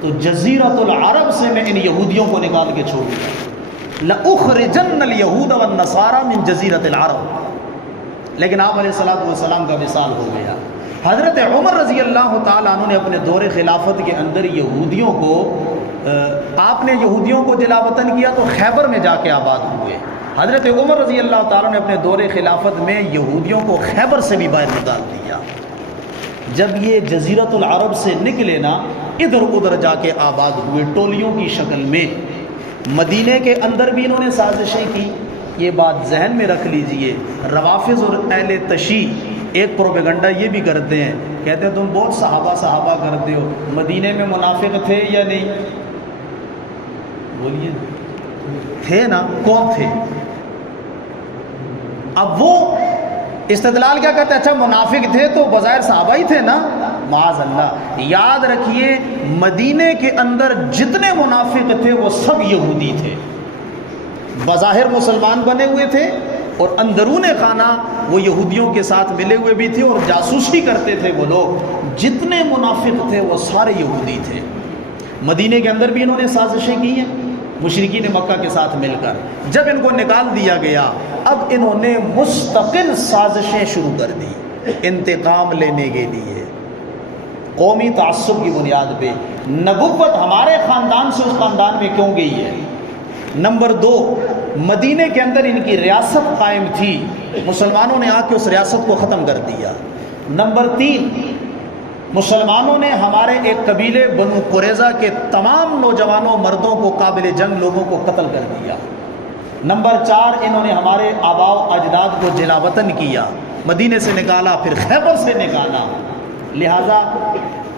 تو جزیرۃ العرب سے میں ان یہودیوں کو نکال کے چھوڑوں گا، لأخرجن اليہود والنصارى من جزیرۃ العرب۔ لیکن آپ علیہ السلام کا وصال ہو گیا۔ حضرت عمر رضی اللہ تعالیٰ عنہ نے اپنے دور خلافت کے اندر یہودیوں کو، آپ نے یہودیوں کو جلا وطن کیا تو خیبر میں جا کے آباد ہوئے۔ حضرت عمر رضی اللہ تعالیٰ نے اپنے دور خلافت میں یہودیوں کو خیبر سے بھی باہر نکال دیا۔ جب یہ جزیرۃ العرب سے نکلے نا، ادھر ادھر جا کے آباد ہوئے ٹولیوں کی شکل میں۔ مدینے کے اندر بھی انہوں نے سازشیں کی، یہ بات ذہن میں رکھ لیجئے۔ روافض اور اہل تشیع ایک پروپیگنڈا یہ بھی کرتے ہیں، کہتے ہیں تم بہت صحابہ کرتے ہو، مدینے میں منافق تھے یا نہیں؟ بولیے، تھے نا؟ کون تھے؟ اب وہ استدلال کیا کرتے ہیں؟ اچھا منافق تھے تو بظاہر صحابہ ہی تھے نا؟ معاذ اللہ، یاد رکھیے مدینے کے اندر جتنے منافق تھے وہ سب یہودی تھے، بظاہر مسلمان بنے ہوئے تھے اور اندرون خانہ وہ یہودیوں کے ساتھ ملے ہوئے بھی تھے اور جاسوسی کرتے تھے۔ وہ لوگ جتنے منافق تھے وہ سارے یہودی تھے۔ مدینے کے اندر بھی انہوں نے سازشیں کی ہیں مشرکین مکہ کے ساتھ مل کر۔ جب ان کو نکال دیا گیا اب انہوں نے مستقل سازشیں شروع کر دی انتقام لینے کے لیے، قومی تعصب کی بنیاد پہ۔ نبوت ہمارے خاندان سے اس خاندان میں کیوں گئی ہے؟ نمبر 2، مدینے کے اندر ان کی ریاست قائم تھی، مسلمانوں نے آ کے اس ریاست کو ختم کر دیا۔ نمبر 3، مسلمانوں نے ہمارے ایک قبیلے بنو قریظہ کے تمام نوجوانوں مردوں کو، قابل جنگ لوگوں کو قتل کر دیا۔ نمبر 4، انہوں نے ہمارے آباء و اجداد کو جلا وطن کیا، مدینے سے نکالا، پھر خیبر سے نکالا۔ لہذا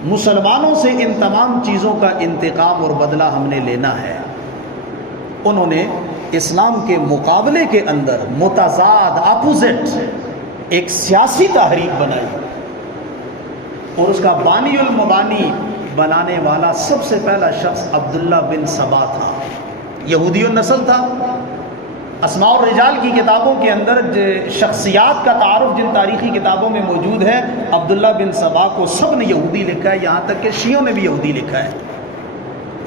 مسلمانوں سے ان تمام چیزوں کا انتقام اور بدلہ ہم نے لینا ہے۔ انہوں نے اسلام کے مقابلے کے اندر متضاد، اپوزٹ ایک سیاسی تحریک بنائی اور اس کا بانی المبانی بنانے والا سب سے پہلا شخص عبداللہ بن سبا تھا، یہودی النسل تھا۔ اسماء الرجال کی کتابوں کے اندر شخصیات کا تعارف جن تاریخی کتابوں میں موجود ہے، عبداللہ بن سبا کو سب نے یہودی لکھا ہے، یہاں تک کہ شیعوں نے بھی یہودی لکھا ہے،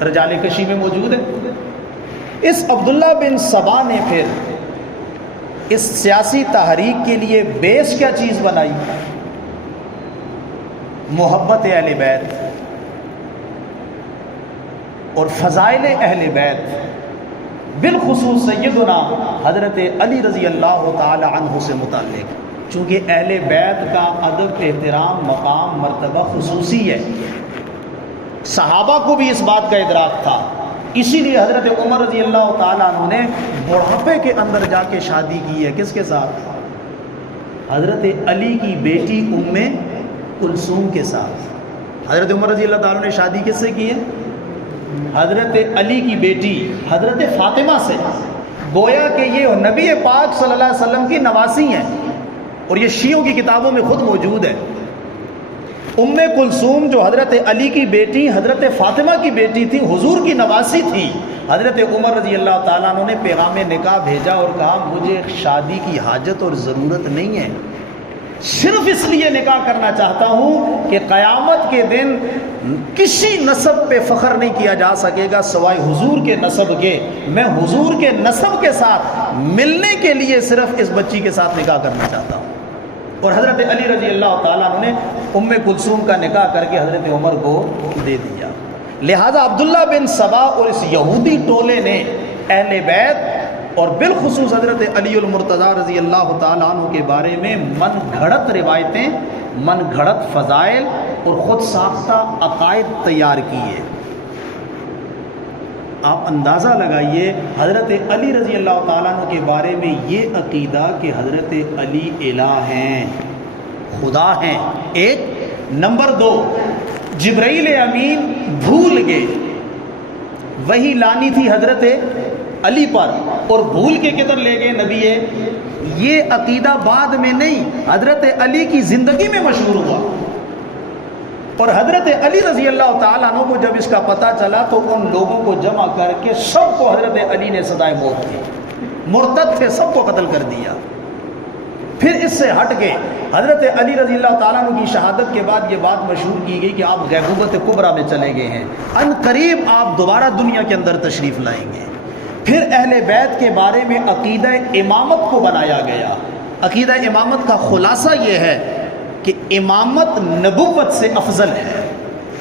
رجال کشی میں موجود ہے۔ اس عبداللہ بن سبا نے پھر اس سیاسی تحریک کے لیے بیس کیا چیز بنائی؟ محبت اہل بیت اور فضائل اہل بیت، بالخصوص سیدنا حضرت علی رضی اللہ تعالی عنہ سے متعلق، چونکہ اہل بیت کا ادب، احترام، مقام، مرتبہ خصوصی ہے، صحابہ کو بھی اس بات کا ادراک تھا، اسی لیے حضرت عمر رضی اللہ تعالیٰ عنہ نے بڑھاپے کے اندر جا کے شادی کی ہے۔ کس کے ساتھ؟ حضرت علی کی بیٹی ام کلثوم کے ساتھ۔ حضرت عمر رضی اللہ تعالیٰ نے شادی کس سے کی ہے؟ حضرت علی کی بیٹی حضرت فاطمہ سے۔ گویا کہ یہ نبی پاک صلی اللہ علیہ وسلم کی نواسی ہیں، اور یہ شیعوں کی کتابوں میں خود موجود ہے۔ ام کلثوم جو حضرت علی کی بیٹی حضرت فاطمہ کی بیٹی تھی، حضور کی نواسی تھی۔ حضرت عمر رضی اللہ تعالیٰ عنہ نے پیغام نکاح بھیجا اور کہا مجھے شادی کی حاجت اور ضرورت نہیں ہے، صرف اس لیے نکاح کرنا چاہتا ہوں کہ قیامت کے دن کسی نسب پہ فخر نہیں کیا جا سکے گا سوائے حضور کے نسب کے، میں حضور کے نسب کے ساتھ ملنے کے لیے صرف اس بچی کے ساتھ نکاح کرنا چاہتا ہوں۔ اور حضرت علی رضی اللہ تعالیٰ عنہ نے ام کلثوم کا نکاح کر کے حضرت عمر کو دے دیا۔ لہذا عبداللہ بن سبا اور اس یہودی ٹولے نے اہل بیت اور بالخصوص حضرت علی المرتضیٰ رضی اللہ تعالیٰ عنہ کے بارے میں من گھڑت روایتیں، من گھڑت فضائل اور خود ساختہ عقائد تیار کیے۔ آپ اندازہ لگائیے حضرت علی رضی اللہ تعالیٰ عنہ کے بارے میں یہ عقیدہ کہ حضرت علی الہ ہیں، خدا ہیں، ایک۔ نمبر 2، جبرائیل امین بھول گئے، وہی لانی تھی حضرت علی پر اور بھول کے کدھر لے گئے نبی۔ یہ عقیدہ بعد میں نہیں، حضرت علی کی زندگی میں مشہور ہوا، اور حضرت علی رضی اللہ تعالیٰ عنہ کو جب اس کا پتہ چلا تو ان لوگوں کو جمع کر کے سب کو حضرت علی نے سزائے موت دی، مرتد تھے سب کو قتل کر دیا۔ پھر اس سے ہٹ کے حضرت علی رضی اللہ تعالیٰ عنہ کی شہادت کے بعد یہ بات مشہور کی گئی کہ آپ غیبوبت کبریٰ میں چلے گئے ہیں، ان قریب آپ دوبارہ دنیا کے اندر تشریف لائیں گے۔ پھر اہل بیت کے بارے میں عقیدہ امامت کو بنایا گیا۔ عقیدہ امامت کا خلاصہ یہ ہے کہ امامت نبوت سے افضل ہے،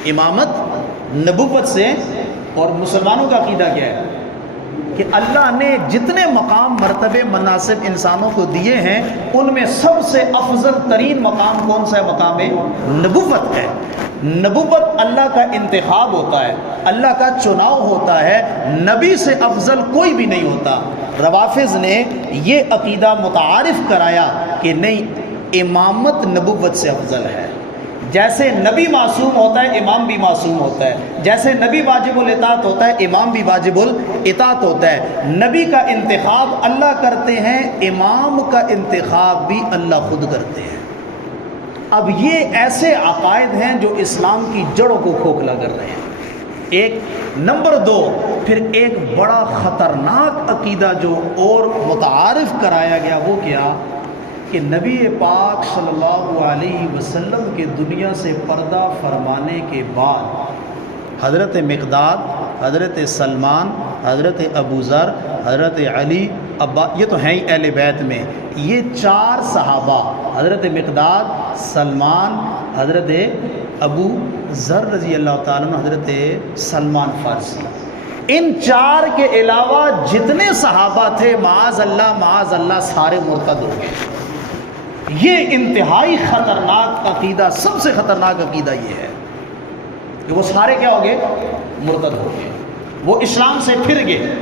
امامت نبوت سے۔ اور مسلمانوں کا عقیدہ کیا ہے کہ اللہ نے جتنے مقام، مرتبے، مناصب انسانوں کو دیے ہیں ان میں سب سے افضل ترین مقام کون سا ہے؟ مقام نبوت ہے۔ نبوت اللہ کا انتخاب ہوتا ہے، اللہ کا چناؤ ہوتا ہے، نبی سے افضل کوئی بھی نہیں ہوتا۔ روافض نے یہ عقیدہ متعارف کرایا کہ نہیں، امامت نبوت سے افضل ہے۔ جیسے نبی معصوم ہوتا ہے امام بھی معصوم ہوتا ہے، جیسے نبی واجب الاطاعت ہوتا ہے امام بھی واجب الاطاعت ہوتا ہے۔ نبی کا انتخاب اللہ کرتے ہیں، امام کا انتخاب بھی اللہ خود کرتے ہیں۔ اب یہ ایسے عقائد ہیں جو اسلام کی جڑوں کو کھوکھلا کر رہے ہیں۔ ایک نمبر دو، پھر ایک بڑا خطرناک عقیدہ جو اور متعارف کرایا گیا، وہ کیا کہ نبی پاک صلی اللہ علیہ وسلم کے دنیا سے پردہ فرمانے کے بعد حضرت مقداد، حضرت سلمان، حضرت ابو ذر، حضرت علی، یہ تو ہیں ہی اہل بیت میں، یہ چار صحابہ حضرت مقداد، سلمان، حضرت ابو ذر رضی اللہ تعالیٰ عنہ، حضرت سلمان فارسی، ان چار کے علاوہ جتنے صحابہ تھے معاذ اللہ سارے مرتد ہو گئے۔ یہ انتہائی خطرناک عقیدہ، سب سے خطرناک عقیدہ یہ ہے کہ وہ سارے کیا ہو گئے؟ مرتد ہو گئے، وہ اسلام سے پھر گئے،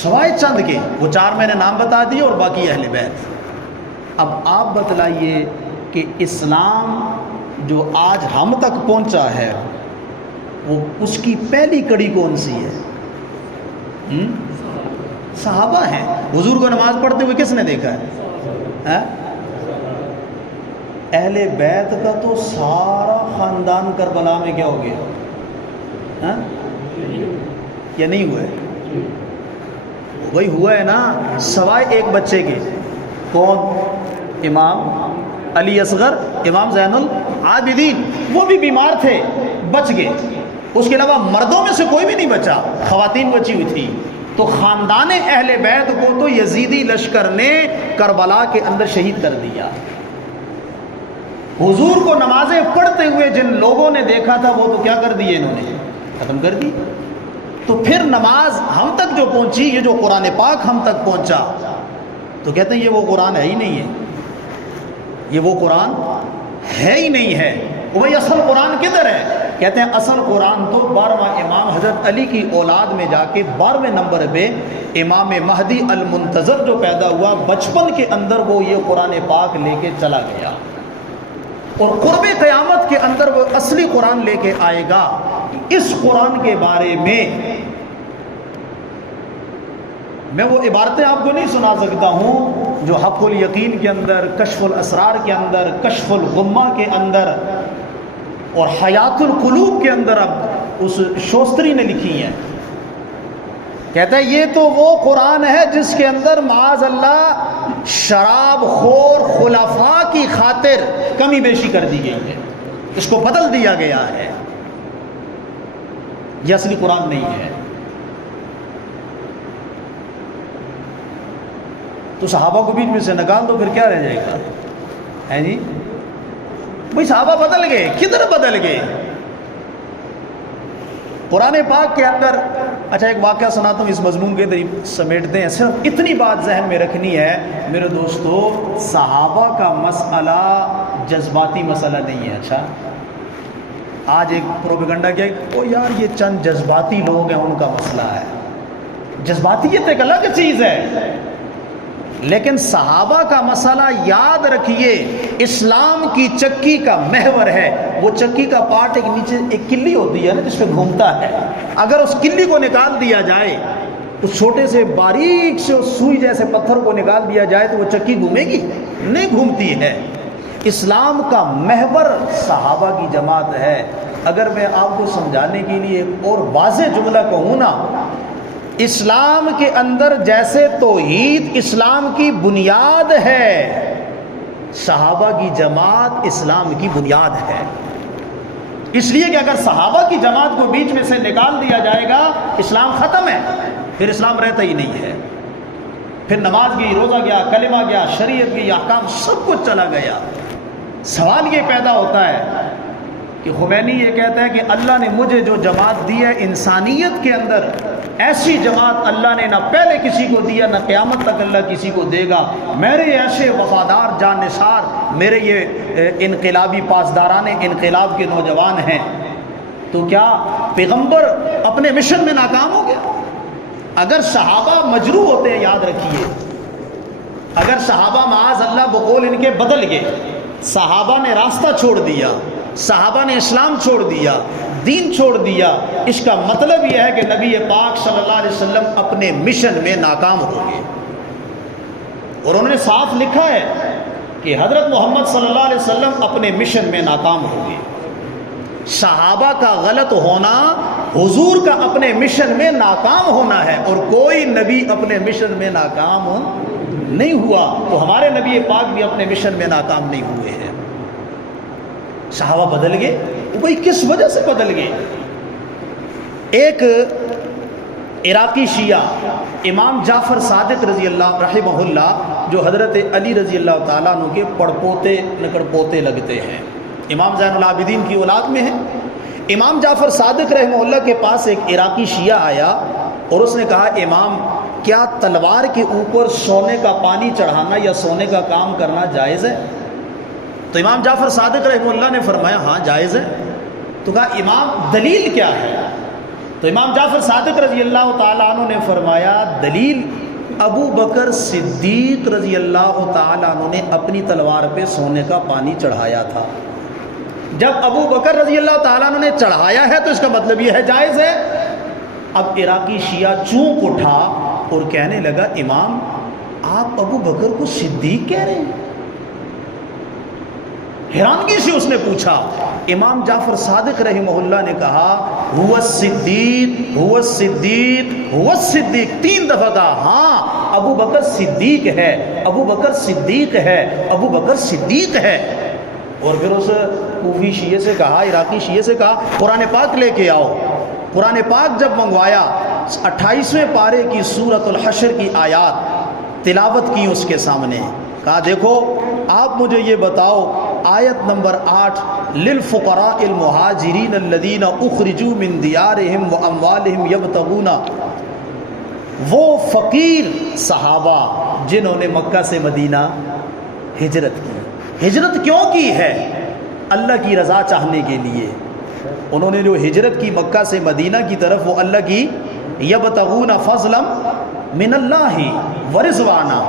سوائے چند کے، وہ چار میں نے نام بتا دیے اور باقی اہل بیت۔ اب آپ بتلائیے کہ اسلام جو آج ہم تک پہنچا ہے وہ اس کی پہلی کڑی کون سی ہے؟ صحابہ ہیں۔ حضور کو نماز پڑھتے ہوئے کس نے دیکھا ہے؟ اہل بیت کا تو سارا خاندان کربلا میں کیا ہو گیا؟ یا نہیں ہوا ہے؟ وہی ہوا ہے نا، سوائے ایک بچے کے۔ کون؟ امام علی اصغر، امام زین العابدین، وہ بھی بیمار تھے، بچ گئے۔ اس کے علاوہ مردوں میں سے کوئی بھی نہیں بچا، خواتین بچی ہوئی تھی۔ تو خاندان اہل بیت کو تو یزیدی لشکر نے کربلا کے اندر شہید کر دیا۔ حضور کو نمازیں پڑھتے ہوئے جن لوگوں نے دیکھا تھا وہ تو کیا کر دیے، انہوں نے ختم کر دی۔ تو پھر نماز ہم تک جو پہنچی، یہ جو قرآن پاک ہم تک پہنچا، تو کہتے ہیں یہ وہ قرآن ہے ہی نہیں ہے، یہ وہ قرآن ہے ہی نہیں ہے۔ وہی اصل قرآن کدھر ہے؟ کہتے ہیں اصل قرآن تو 12واں امام حضرت علی کی اولاد میں جا کے 12ویں نمبر پہ امام مہدی المنتظر جو پیدا ہوا، بچپن کے اندر وہ یہ قرآن پاک لے کے چلا گیا، اور قرب قیامت کے اندر وہ اصلی قرآن لے کے آئے گا۔ اس قرآن کے بارے میں وہ عبارتیں آپ کو نہیں سنا سکتا ہوں جو حق الیقین کے اندر، کشف الاسرار کے اندر، کشف الغمہ کے اندر اور حیات القلوب کے اندر اب اس شوستری نے لکھی ہیں۔ کہتا ہے یہ تو وہ قرآن ہے جس کے اندر معاذ اللہ شراب خور خلفاء کی خاطر کمی بیشی کر دی گئی ہے، اس کو بدل دیا گیا ہے، یہ اصلی قرآن نہیں ہے۔ تو صحابہ کو بیچ میں سے نکال دو، پھر کیا رہ جائے گا؟ ہے جی بھئی صحابہ بدل گئے، کدھر بدل گئے؟ قرآن پاک کے اندر، اچھا ایک واقعہ سناتا ہوں، اس مضمون کے قریب سمیٹتے ہیں۔ صرف اتنی بات ذہن میں رکھنی ہے میرے دوستو، صحابہ کا مسئلہ جذباتی مسئلہ نہیں ہے۔ اچھا آج ایک پروپیگنڈا کیا او یار یہ چند جذباتی لوگ ہیں ان کا مسئلہ ہے۔ جذباتیت ایک الگ چیز ہے، لیکن صحابہ کا مسئلہ یاد رکھیے اسلام کی چکی کا محور ہے۔ وہ چکی کا پارٹ ایک نیچے ایک کلی ہوتی ہے نا جس پہ گھومتا ہے، اگر اس کلی کو نکال دیا جائے، اس چھوٹے سے باریک سے اس سوئی جیسے پتھر کو نکال دیا جائے تو وہ چکی گھومے گی؟ نہیں گھومتی ہے۔ اسلام کا محور صحابہ کی جماعت ہے۔ اگر میں آپ کو سمجھانے کے لیے ایک اور واضح جملہ کہوں نا، اسلام کے اندر جیسے توحید اسلام کی بنیاد ہے، صحابہ کی جماعت اسلام کی بنیاد ہے۔ اس لیے کہ اگر صحابہ کی جماعت کو بیچ میں سے نکال دیا جائے گا اسلام ختم ہے، پھر اسلام رہتا ہی نہیں ہے۔ پھر نماز گئی، روزہ گیا، کلمہ گیا، شریعت گئی، احکام سب کچھ چلا گیا۔ سوال یہ پیدا ہوتا ہے کہ خمینی یہ کہتا ہے کہ اللہ نے مجھے جو جماعت دی ہے انسانیت کے اندر، ایسی جماعت اللہ نے نہ پہلے کسی کو دیا نہ قیامت تک اللہ کسی کو دے گا۔ میرے ایسے وفادار جان نثار، میرے یہ انقلابی پاسداران انقلاب کے نوجوان ہیں، تو کیا پیغمبر اپنے مشن میں ناکام ہو گیا؟ اگر صحابہ مجروح ہوتے ہیں، یاد رکھیے اگر صحابہ معاذ اللہ بقول ان کے بدل گئے، صحابہ نے راستہ چھوڑ دیا، صحابہ نے اسلام چھوڑ دیا، دین چھوڑ دیا، اس کا مطلب یہ ہے کہ نبی پاک صلی اللہ علیہ وسلم اپنے مشن میں ناکام ہو گئے۔ اور انہوں نے صاف لکھا ہے کہ حضرت محمد صلی اللہ علیہ وسلم اپنے مشن میں ناکام ہو گئے۔ صحابہ کا غلط ہونا حضور کا اپنے مشن میں ناکام ہونا ہے، اور کوئی نبی اپنے مشن میں ناکام نہیں ہوا، تو ہمارے نبی پاک بھی اپنے مشن میں ناکام نہیں ہوئے ہیں۔ صحابہ بدل گئے، بھئی کس وجہ سے بدل گئے؟ ایک عراقی شیعہ امام جعفر صادق رضی اللہ رحمہ اللہ، جو حضرت علی رضی اللہ تعالیٰ عنہ کے پڑپوتے نکڑ پوتے لگتے ہیں، امام زین العابدین کی اولاد میں ہیں۔ امام جعفر صادق رحمہ اللہ کے پاس ایک عراقی شیعہ آیا اور اس نے کہا، امام کیا تلوار کے اوپر سونے کا پانی چڑھانا یا سونے کا کام کرنا جائز ہے؟ تو امام جعفر صادق رحمہ اللہ نے فرمایا ہاں جائز ہے۔ تو کہا امام دلیل کیا ہے؟ تو امام جعفر صادق رضی اللہ تعالیٰ عنہ نے فرمایا، دلیل ابو بکر صدیق رضی اللہ تعالیٰ عنہ نے اپنی تلوار پہ سونے کا پانی چڑھایا تھا۔ جب ابو بکر رضی اللہ تعالیٰ عنہ نے چڑھایا ہے تو اس کا مطلب یہ ہے جائز ہے۔ اب عراقی شیعہ چونک اٹھا اور کہنے لگا، امام آپ ابو بکر کو صدیق کہہ رہے ہیں؟ حیرانگی سے اس نے پوچھا۔ امام جعفر صادق رحمہ اللہ نے کہا، هو الصدیق هو الصدیق هو الصدیق، 3 دفعہ کہا، ہاں ابو بکر صدیق ہے، ابو بکر صدیق ہے، ابو بکر صدیق ہے۔ اور پھر اس کوفی شیعہ سے کہا، عراقی شیعہ سے کہا، قرآن پاک لے کے آؤ۔ قرآن پاک جب منگوایا، 28ویں پارے کی سورۃ الحشر کی آیات تلاوت کی اس کے سامنے، کہا دیکھو آپ مجھے یہ بتاؤ، آیت نمبر 8، للفقراء المہاجرین الذین اخرجوا من دیارہم واموالہم یبتغون، وہ فقیر صحابہ جنہوں نے مکہ سے مدینہ ہجرت کی۔ ہجرت کیوں کی ہے؟ اللہ کی رضا چاہنے کے لیے۔ انہوں نے جو ہجرت کی مکہ سے مدینہ کی طرف، وہ اللہ کی یبتغون فضلا من اللہ ورضوانا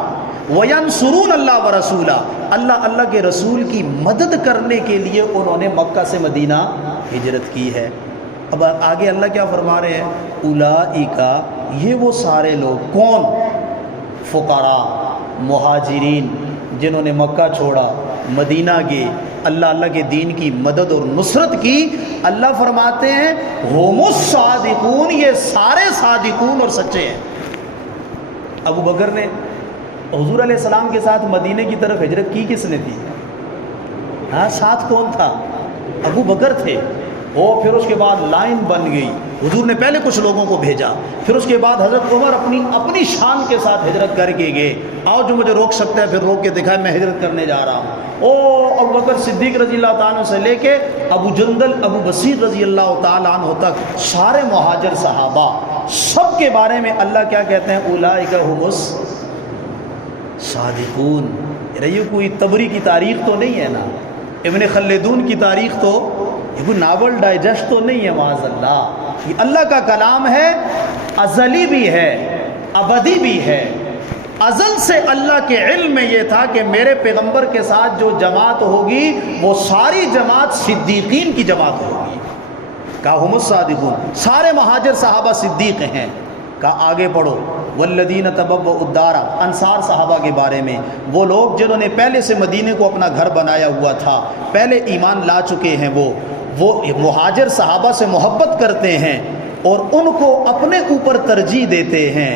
وینصرون اللہ ورسولہ، اللہ کے رسول کی مدد کرنے کے لیے انہوں نے مکہ سے مدینہ ہجرت کی ہے۔ اب آگے اللہ کیا فرما رہے ہیں؟ اولئک، یہ وہ سارے لوگ، کون؟ فقراء، مہاجرین، جنہوں نے مکہ چھوڑا، مدینہ گئے، اللہ کے دین کی مدد اور نصرت کی۔ اللہ فرماتے ہیں ہم الصادقون، یہ سارے صادقون اور سچے ہیں۔ ابو بکر نے حضور علیہ السلام کے ساتھ مدینے کی طرف ہجرت کی، کس نے تھی؟ ہاں، ساتھ کون تھا؟ ابو بکر تھے۔ اور پھر اس کے بعد لائن بن گئی، حضور نے پہلے کچھ لوگوں کو بھیجا، پھر اس کے بعد حضرت عمر اپنی شان کے ساتھ ہجرت کر کے گئے، آؤ جو مجھے روک سکتا ہے پھر روک کے دکھائے، میں ہجرت کرنے جا رہا ہوں۔ ابو بکر صدیق رضی اللہ تعالیٰ عنہ سے لے کے ابو جندل ابو بصیر رضی اللہ تعالیٰ عنہ تک سارے مہاجر صحابہ، سب کے بارے میں اللہ کیا کہتے ہیں؟ اولئک هم الصادقون۔ یہ کوئی تبری کی تاریخ تو نہیں ہے نا، ابن خلدون کی تاریخ تو، یہ کوئی ناول ڈائجسٹ تو نہیں ہے، معاذ اللہ۔ یہ اللہ کا کلام ہے، ازلی بھی ہے، ابدی بھی ہے۔ ازل سے اللہ کے علم میں یہ تھا کہ میرے پیغمبر کے ساتھ جو جماعت ہوگی وہ ساری جماعت صدیقین کی جماعت ہوگی۔ کہا ہم الصادقون، سارے مہاجر صحابہ صدیق ہیں۔ کہا آگے پڑھو، والذین تبوؤا الدار، انصار صحابہ کے بارے میں، وہ لوگ جنہوں نے پہلے سے مدینے کو اپنا گھر بنایا ہوا تھا، پہلے ایمان لا چکے ہیں، وہ مہاجر صحابہ سے محبت کرتے ہیں اور ان کو اپنے اوپر ترجیح دیتے ہیں۔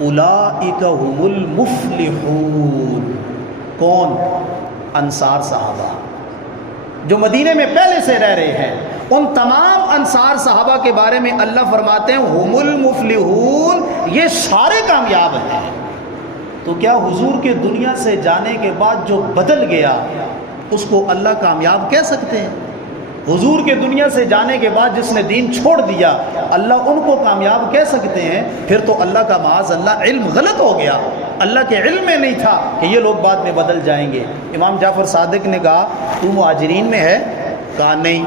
اولئک هم المفلحون، کون؟ انصار صحابہ جو مدینے میں پہلے سے رہ رہے ہیں۔ ان تمام انصار صحابہ کے بارے میں اللہ فرماتے ہیں هم المفلحون، یہ سارے کامیاب ہیں۔ تو کیا حضور کے دنیا سے جانے کے بعد جو بدل گیا اس کو اللہ کامیاب کہہ سکتے ہیں؟ حضور کے دنیا سے جانے کے بعد جس نے دین چھوڑ دیا، اللہ ان کو کامیاب کہہ سکتے ہیں؟ پھر تو اللہ کا معاذ اللہ علم غلط ہو گیا، اللہ کے علم میں نہیں تھا کہ یہ لوگ بعد میں بدل جائیں گے۔ امام جعفر صادق نے کہا تو مہاجرین میں ہے؟ کہا نہیں۔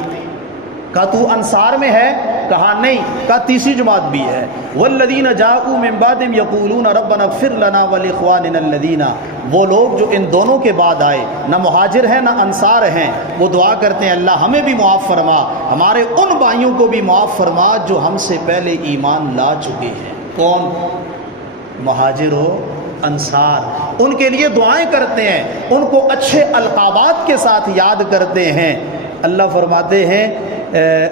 کہا تو انصار میں ہے؟ کہا نہیں، کہا تیسری جماعت بھی ہے۔ والذین جاءوا من بعدهم یقولون ربنا اغفر لنا ولاخواننا الذین، وہ لوگ جو ان دونوں کے بعد آئے، نہ مہاجر ہیں نہ انصار ہیں، وہ دعا کرتے ہیں اللہ ہمیں بھی معاف فرما، ہمارے ان بھائیوں کو بھی معاف فرما جو ہم سے پہلے ایمان لا چکے ہیں۔ کون؟ مہاجر ہو، انصار، ان کے لیے دعائیں کرتے ہیں، ان کو اچھے القابات کے ساتھ یاد کرتے ہیں۔ اللہ فرماتے ہیں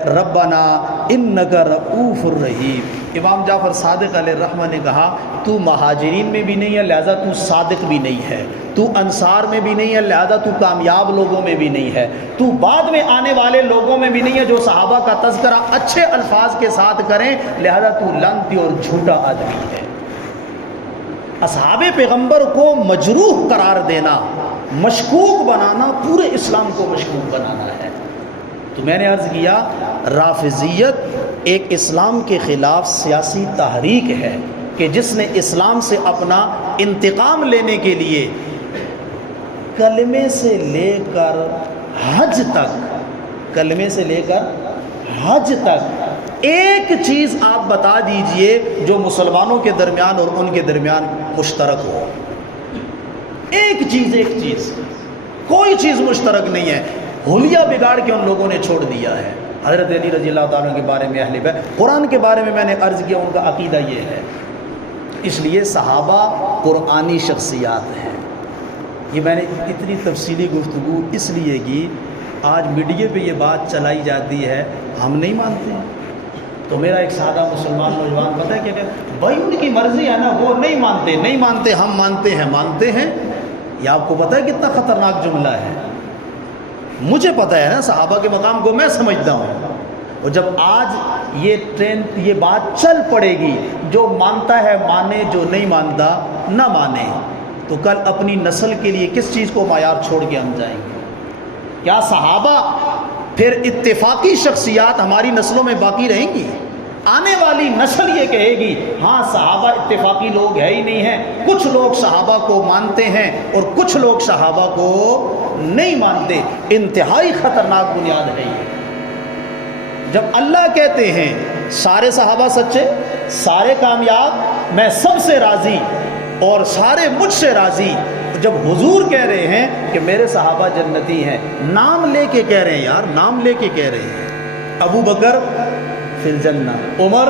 ربنا انک رؤوف الرحیم۔ امام جعفر صادق علیہ الرحمہ نے کہا تو مہاجرین میں بھی نہیں ہے لہذا تو صادق بھی نہیں ہے، تو انصار میں بھی نہیں ہے لہذا تو کامیاب لوگوں میں بھی نہیں ہے، تو بعد میں آنے والے لوگوں میں بھی نہیں ہے جو صحابہ کا تذکرہ اچھے الفاظ کے ساتھ کریں، لہذا تو لعنتی اور جھوٹا آدمی ہے۔ اصحاب پیغمبر کو مجروح قرار دینا، مشکوک بنانا، پورے اسلام کو مشکوک بنانا ہے۔ تو میں نے عرض کیا رافضیت ایک اسلام کے خلاف سیاسی تحریک ہے کہ جس نے اسلام سے اپنا انتقام لینے کے لیے کلمے سے لے کر حج تک، کلمے سے لے کر حج تک ایک چیز آپ بتا دیجئے جو مسلمانوں کے درمیان اور ان کے درمیان مشترک ہو۔ ایک چیز، کوئی چیز مشترک نہیں ہے۔ حلیہ بگاڑ کے ان لوگوں نے چھوڑ دیا ہے۔ حضرت علی رضی اللہ تعالیٰ کے بارے میں اہل بیت، قرآن کے بارے میں نے عرض کیا ان کا عقیدہ یہ ہے، اس لیے صحابہ قرآنی شخصیات ہیں۔ یہ میں نے اتنی تفصیلی گفتگو اس لیے کی، آج میڈیا پہ یہ بات چلائی جاتی ہے ہم نہیں مانتے ہیں، تو میرا ایک سادہ مسلمان نوجوان پتہ ہے کیا کہتے، بھائی ان کی مرضی ہے نا، وہ نہیں مانتے، ہم مانتے ہیں۔ یہ آپ کو پتہ ہے کتنا خطرناک جملہ ہے؟ مجھے پتہ ہے نا، صحابہ کے مقام کو میں سمجھتا ہوں، اور جب آج یہ بات چل پڑے گی، جو مانتا ہے مانے، جو نہیں مانتا نہ مانے، تو کل اپنی نسل کے لیے کس چیز کو معیار چھوڑ کے ہم جائیں گے؟ کیا صحابہ پھر اتفاقی شخصیات ہماری نسلوں میں باقی رہیں گی؟ آنے والی نسل یہ کہے گی ہاں صحابہ اتفاقی لوگ ہے ہی نہیں ہیں، کچھ لوگ صحابہ کو مانتے ہیں اور کچھ لوگ صحابہ کو نہیں مانتے۔ انتہائی خطرناک بنیاد ہے یہ۔ جب اللہ کہتے ہیں سارے صحابہ سچے، سارے کامیاب، میں سب سے راضی اور سارے مجھ سے راضی، جب حضور کہہ رہے ہیں کہ میرے صحابہ جنتی ہیں، نام لے کے کہہ رہے ہیں یار، نام لے کے کہہ رہے ہیں، ابو بکر فی الجنہ، عمر،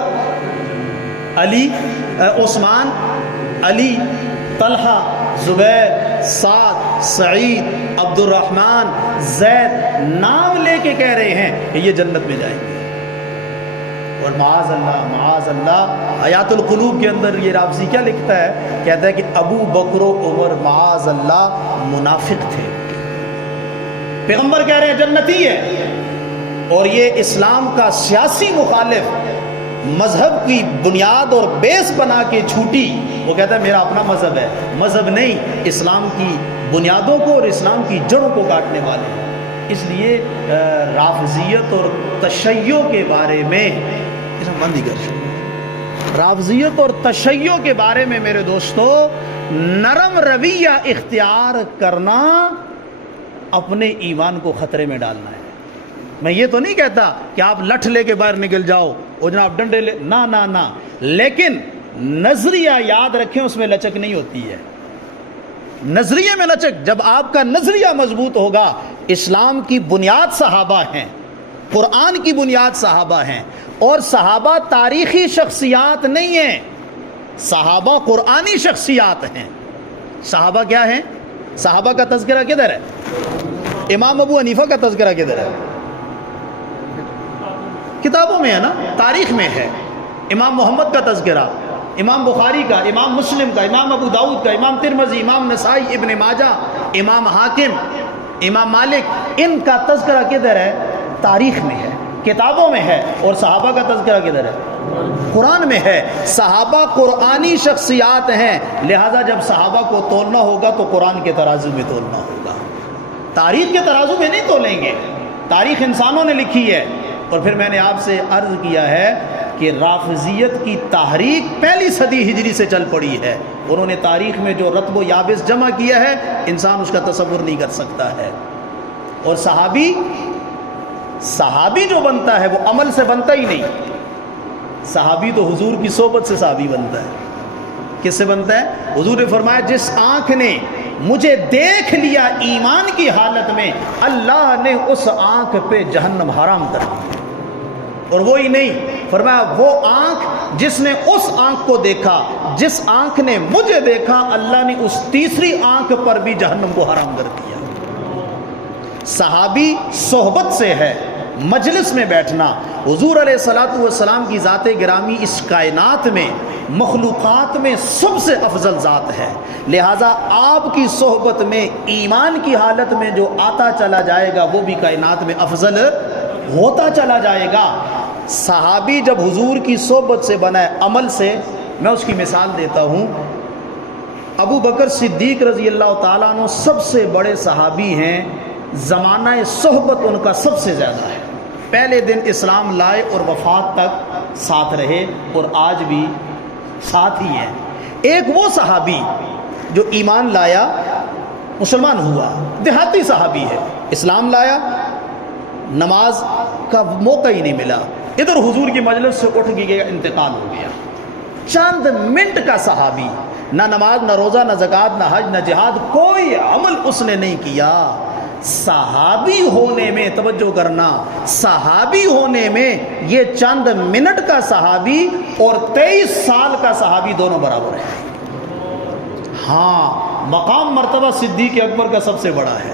علی، عثمان، علی، طلحہ، زبیر، سعد، سعید، عبد الرحمن، زید، نام لے کے کہہ رہے ہیں کہ یہ جنت میں جائیں گے۔ اور معاذ اللہ حیات القلوب کے اندر یہ رافضی کیا لکھتا ہے؟ کہتا ہے کہ ابو بکر و عمر معاذ اللہ منافق تھے، پیغمبر کہہ رہے ہیں جنتی ہے، اور یہ اسلام کا سیاسی مخالف مذہب کی بنیاد اور بیس بنا کے جھوٹی، وہ کہتا ہے میرا اپنا مذہب ہے، مذہب نہیں، اسلام کی بنیادوں کو اور اسلام کی جڑوں کو کاٹنے والے ہیں۔ اس لیے رافضیت اور تشیع کے بارے میں رافضیت اور تشیع کے بارے میں میرے دوستو نرم رویہ اختیار کرنا اپنے ایمان کو خطرے میں ڈالنا ہے۔ میں یہ تو نہیں کہتا کہ آپ لٹھ لے کے باہر نکل جاؤ اور جناب ڈنڈے لے، نہ، لیکن نظریہ یاد رکھیں، اس میں لچک نہیں ہوتی ہے۔ نظریے میں لچک، جب آپ کا نظریہ مضبوط ہوگا، اسلام کی بنیاد صحابہ ہیں، قرآن کی بنیاد صحابہ ہیں، اور صحابہ تاریخی شخصیات نہیں ہیں، صحابہ قرآنی شخصیات ہیں۔ صحابہ کیا ہیں؟ صحابہ کا تذکرہ کدھر ہے؟ امام ابو حنیفہ کا تذکرہ کدھر ہے؟ کتابوں میں ہے نا، تاریخ میں ہے۔ امام محمد کا تذکرہ، امام بخاری کا، امام مسلم کا، امام ابو داؤد کا، امام ترمذی، امام نسائی، ابن ماجہ، امام حاکم، امام مالک، ان کا تذکرہ کدھر ہے؟ تاریخ میں ہے، کتابوں میں ہے۔ اور صحابہ کا تذکرہ کدھر ہے؟ قرآن میں ہے۔ صحابہ قرآنی شخصیات ہیں، لہذا جب صحابہ کو تولنا ہوگا تو قرآن کے ترازو میں تولنا ہوگا، تاریخ کے ترازو میں نہیں تولیں گے۔ تاریخ انسانوں نے لکھی ہے۔ اور پھر میں نے آپ سے عرض کیا ہے کہ رافضیت کی تحریک پہلی صدی ہجری سے چل پڑی ہے، انہوں نے تاریخ میں جو رتب و یابس جمع کیا ہے انسان اس کا تصور نہیں کر سکتا ہے۔ اور صحابی جو بنتا ہے وہ عمل سے بنتا ہی نہیں، صحابی تو حضور کی صحبت سے صحابی بنتا ہے. کس سے بنتا ہے؟ حضور نے فرمایا جس آنکھ نے مجھے دیکھ لیا ایمان کی حالت میں، اللہ نے اس آنکھ پہ جہنم حرام کر دی. اور وہی نہیں، فرمایا وہ آنکھ جس نے اس آنکھ کو دیکھا، جس آنکھ نے مجھے دیکھا، اللہ نے اس تیسری آنکھ پر بھی جہنم کو حرام کر دیا. صحابی صحبت سے ہے، مجلس میں بیٹھنا. حضور علیہ الصلوۃ والسلام کی ذات گرامی اس کائنات میں، مخلوقات میں سب سے افضل ذات ہے، لہٰذا آپ کی صحبت میں ایمان کی حالت میں جو آتا چلا جائے گا وہ بھی کائنات میں افضل ہوتا چلا جائے گا. صحابی جب حضور کی صحبت سے بنا ہے، عمل سے، میں اس کی مثال دیتا ہوں. ابو بکر صدیق رضی اللہ تعالیٰ عنہ سب سے بڑے صحابی ہیں، زمانہ صحبت ان کا سب سے زیادہ ہے. پہلے دن اسلام لائے اور وفات تک ساتھ رہے اور آج بھی ساتھ ہی ہیں. ایک وہ صحابی جو ایمان لایا، مسلمان ہوا، دیہاتی صحابی ہے، اسلام لایا، نماز کا موقع ہی نہیں ملا، ادھر حضور کی مجلس سے اٹھ گیا، انتقال ہو گیا. چند منٹ کا صحابی، نہ نماز، نہ روزہ، نہ زکوٰۃ، نہ حج، نہ جہاد، کوئی عمل اس نے نہیں کیا. صحابی ہونے میں، توجہ کرنا، صحابی ہونے میں یہ چند منٹ کا صحابی اور 23 سال کا صحابی دونوں برابر ہیں. ہاں، مقام مرتبہ صدیق اکبر کا سب سے بڑا ہے.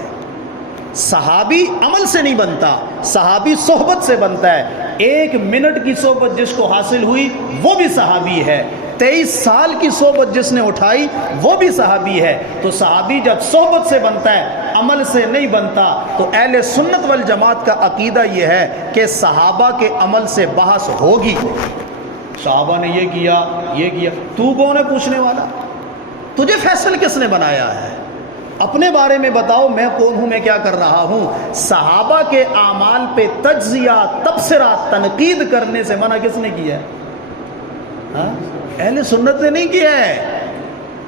صحابی عمل سے نہیں بنتا، صحابی صحبت سے بنتا ہے. 1 منٹ کی صحبت جس کو حاصل ہوئی وہ بھی صحابی ہے، 23 سال کی صحبت جس نے اٹھائی وہ بھی صحابی ہے. تو صحابی جب صحبت سے بنتا ہے، عمل سے نہیں بنتا. تو اہل سنت والجماعت کا عقیدہ یہ ہے کہ صحابہ کے عمل سے بحث ہوگی. صحابہ نے یہ کیا، یہ کیا، تو کون ہے پوچھنے والا؟ تجھے فیصل کس نے بنایا ہے؟ اپنے بارے میں بتاؤ، میں کون ہوں، میں کیا کر رہا ہوں. صحابہ کے اعمال پہ تجزیہ، تبصرہ، تنقید کرنے سے منع کس نے کیا ہے؟ اہل سنت نے نہیں کیا ہے،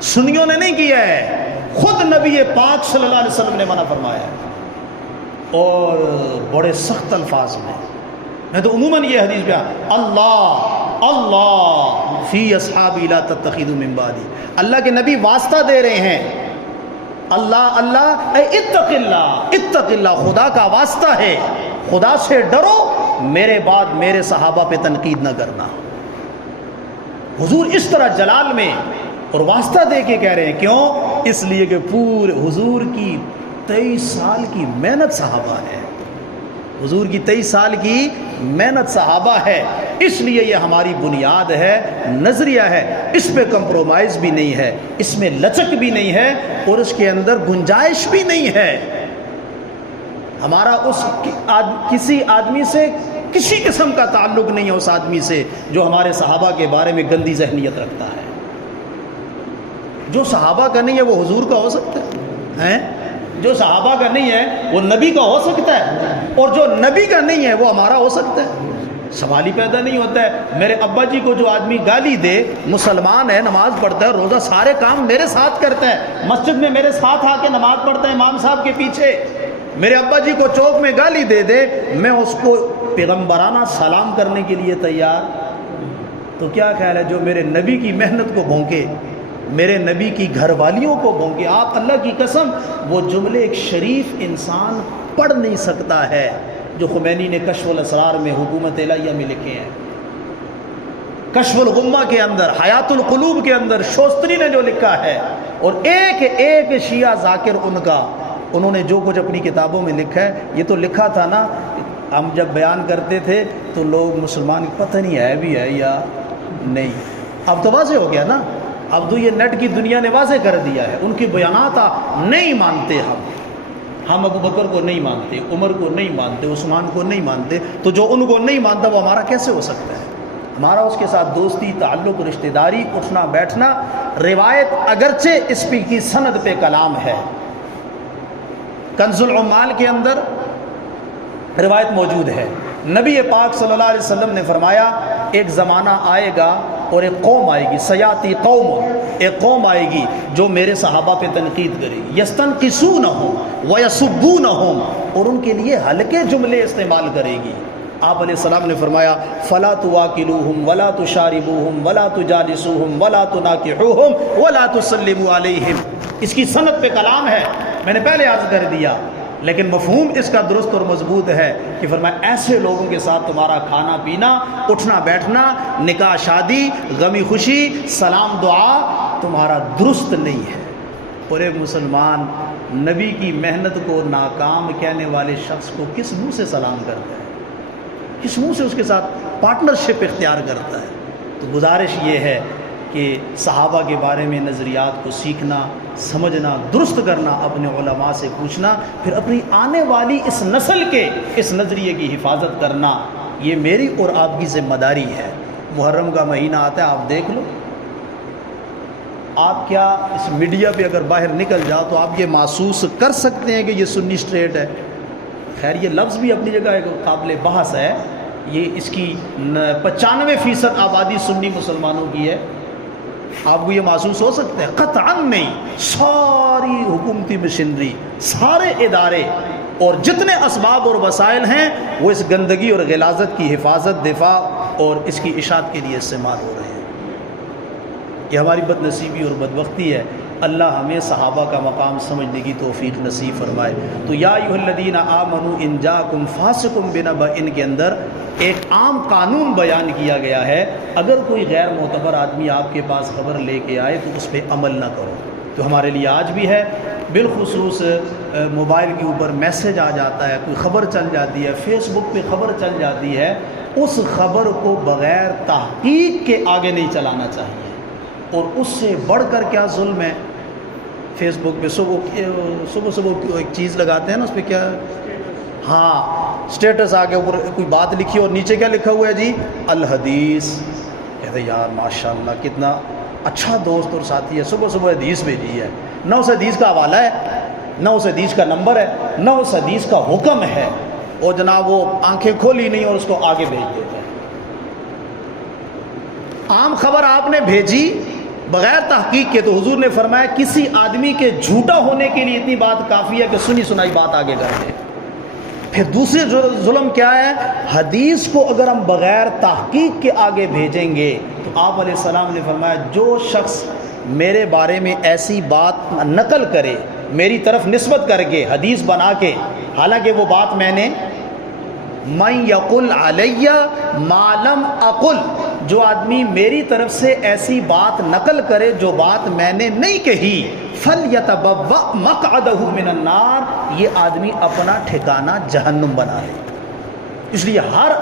سنیوں نے نہیں کیا ہے، خود نبی پاک صلی اللہ علیہ وسلم نے منع فرمایا ہے، اور بڑے سخت الفاظ میں تو عموماً یہ حدیث پہ اللہ اللہ فی اصحابی لا تتخذوا من بعدی. اللہ کے نبی واسطہ دے رہے ہیں، اللہ اللہ اے اتق اللہ، اتق اللہ، خدا کا واسطہ ہے، خدا سے ڈرو، میرے بعد میرے صحابہ پہ تنقید نہ کرنا. حضور اس طرح جلال میں اور واسطہ دے کے کہہ رہے ہیں. کیوں؟ اس لیے کہ پورے حضور کی 23 سال کی محنت صحابہ ہے، حضور کی 23 سال کی محنت صحابہ ہے. اس لیے یہ ہماری بنیاد ہے، نظریہ ہے، اس پہ کمپرومائز بھی نہیں ہے، اس میں لچک بھی نہیں ہے، اور اس کے اندر گنجائش بھی نہیں ہے. ہمارا اس کسی آدمی سے کسی قسم کا تعلق نہیں ہے، اس آدمی سے جو ہمارے صحابہ کے بارے میں گندی ذہنیت رکھتا ہے. جو صحابہ کا نہیں ہے وہ حضور کا ہو سکتا ہے، جو صحابہ کا نہیں ہے وہ نبی کا ہو سکتا ہے، اور جو نبی کا نہیں ہے وہ ہمارا ہو سکتا ہے. سوال ہی پیدا نہیں ہوتا ہے. میرے ابا جی کو جو آدمی گالی دے، مسلمان ہے، نماز پڑھتا ہے، روزہ، سارے کام میرے ساتھ کرتا ہے، مسجد میں میرے ساتھ آ کے نماز پڑھتا ہے امام صاحب کے پیچھے، میرے ابا جی کو چوک میں گالی دے دے، میں اس کو پیغمبرانہ سلام کرنے کے لیے تیار. تو کیا خیال ہے جو میرے نبی کی محنت کو بھونکے، میرے نبی کی گھر والیوں کو بھونکے؟ آپ اللہ کی قسم وہ جملے ایک شریف انسان پڑھ نہیں سکتا ہے جو خمینی نے کشف الاسرار میں، حکومت الہیہ میں لکھے ہیں، کشف الغمہ کے اندر، حیات القلوب کے اندر شوستری نے جو لکھا ہے، اور ایک ایک شیعہ ذاکر ان کا، انہوں نے جو کچھ اپنی کتابوں میں لکھا ہے. یہ تو لکھا تھا نا، ہم جب بیان کرتے تھے تو لوگ مسلمان پتہ نہیں ہے بھی ہے یا نہیں. اب تو واضح ہو گیا نا، اب تو یہ نیٹ کی دنیا نے واضح کر دیا ہے. ان کے بیانات نہیں مانتے ہم ابو بکر کو نہیں مانتے، عمر کو نہیں مانتے، عثمان کو نہیں مانتے. تو جو ان کو نہیں مانتا وہ ہمارا کیسے ہو سکتا ہے؟ ہمارا اس کے ساتھ دوستی، تعلق، رشتہ داری، اٹھنا بیٹھنا. روایت اگرچہ اس کی سند پہ کلام ہے، کنز العمال کے اندر روایت موجود ہے. نبی پاک صلی اللہ علیہ وسلم نے فرمایا ایک زمانہ آئے گا اور ایک قوم آئے گی، سیاتی قوم، ایک قوم آئے گی جو میرے صحابہ پہ تنقید کرے گی، یستنقصونہم ویسبونہم، اور ان کے لیے ہلکے جملے استعمال کرے گی. آپ علیہ السلام نے فرمایا فلا تواکلوہم ولا تشاربوہم ولا تجالسوہم ولا تناکحوہم ولا تسلموا علیہم. اس کی سند پہ کلام ہے، میں نے پہلے عرض کر دیا، لیکن مفہوم اس کا درست اور مضبوط ہے کہ فرمایا ایسے لوگوں کے ساتھ تمہارا کھانا پینا، اٹھنا بیٹھنا، نکاح شادی، غمی خوشی، سلام دعا تمہارا درست نہیں ہے. اور ایک مسلمان نبی کی محنت کو ناکام کہنے والے شخص کو کس منہ سے سلام کرتا ہے، کس منہ سے اس کے ساتھ پارٹنرشپ اختیار کرتا ہے؟ تو گزارش یہ ہے کہ صحابہ کے بارے میں نظریات کو سیکھنا، سمجھنا، درست کرنا، اپنے علماء سے پوچھنا، پھر اپنی آنے والی اس نسل کے اس نظریے کی حفاظت کرنا، یہ میری اور آپ کی ذمہ داری ہے. محرم کا مہینہ آتا ہے، آپ دیکھ لو، آپ کیا اس میڈیا پہ اگر باہر نکل جاؤ تو آپ یہ محسوس کر سکتے ہیں کہ یہ سنی اسٹیٹ ہے. خیر یہ لفظ بھی اپنی جگہ ایک قابل بحث ہے، یہ اس کی 95% آبادی سنی مسلمانوں کی ہے. آپ کو یہ محسوس ہو سکتا ہے؟ قطعاً نہیں. ساری حکومتی مشینری، سارے ادارے اور جتنے اسباب اور وسائل ہیں وہ اس گندگی اور غلاظت کی حفاظت، دفاع اور اس کی اشاعت کے لیے استعمال ہو رہے ہیں. یہ ہماری بد نصیبی اور بدبختی ہے. اللہ ہمیں صحابہ کا مقام سمجھنے کی توفیق نصیب فرمائے. تو یا ایھا الذین آمنوا ان جاءکم فاسق بنبأ کے اندر ایک عام قانون بیان کیا گیا ہے، اگر کوئی غیر معتبر آدمی آپ کے پاس خبر لے کے آئے تو اس پہ عمل نہ کرو. تو ہمارے لیے آج بھی ہے، بالخصوص موبائل کے اوپر میسج آ جاتا ہے، کوئی خبر چل جاتی ہے، فیس بک پہ خبر چل جاتی ہے، اس خبر کو بغیر تحقیق کے آگے نہیں چلانا چاہیے. اور اس سے بڑھ کر کیا ظلم ہے؟ فیس بک پہ صبح ایک چیز لگاتے ہیں نا، اس پہ کیا، ہاں اسٹیٹس آگے اوپر کوئی بات لکھی اور نیچے کیا لکھا ہوا ہے جی؟ الحدیث. کہتے ہیں یار ماشاءاللہ کتنا اچھا دوست اور ساتھی ہے، صبح صبح حدیث بھیجی ہے. نہ اس حدیث کا حوالہ ہے، نہ اس حدیث کا نمبر ہے، نہ اس حدیث کا حکم ہے، اور جناب وہ آنکھیں کھولی نہیں اور اس کو آگے بھیج دیتے ہیں. عام خبر آپ نے بھیجی بغیر تحقیق کے، تو حضور نے فرمایا کسی آدمی کے جھوٹا ہونے کے لیے اتنی بات کافی ہے کہ سنی سنائی بات آگے کر دے. پھر دوسری ظلم کیا ہے؟ حدیث کو اگر ہم بغیر تحقیق کے آگے بھیجیں گے تو آپ علیہ السلام نے فرمایا جو شخص میرے بارے میں ایسی بات نقل کرے، میری طرف نسبت کر کے حدیث بنا کے، حالانکہ وہ بات میں نے، من یقل علی ما لم اقل، جو آدمی میری طرف سے ایسی بات نقل کرے جو بات میں نے نہیں کہی، فَلْيَتَبَوَّأْ مَقْعَدَهُ مِنَ النَّارِ، یہ آدمی اپنا ٹھکانہ جہنم بنا لے. اس لیے ہر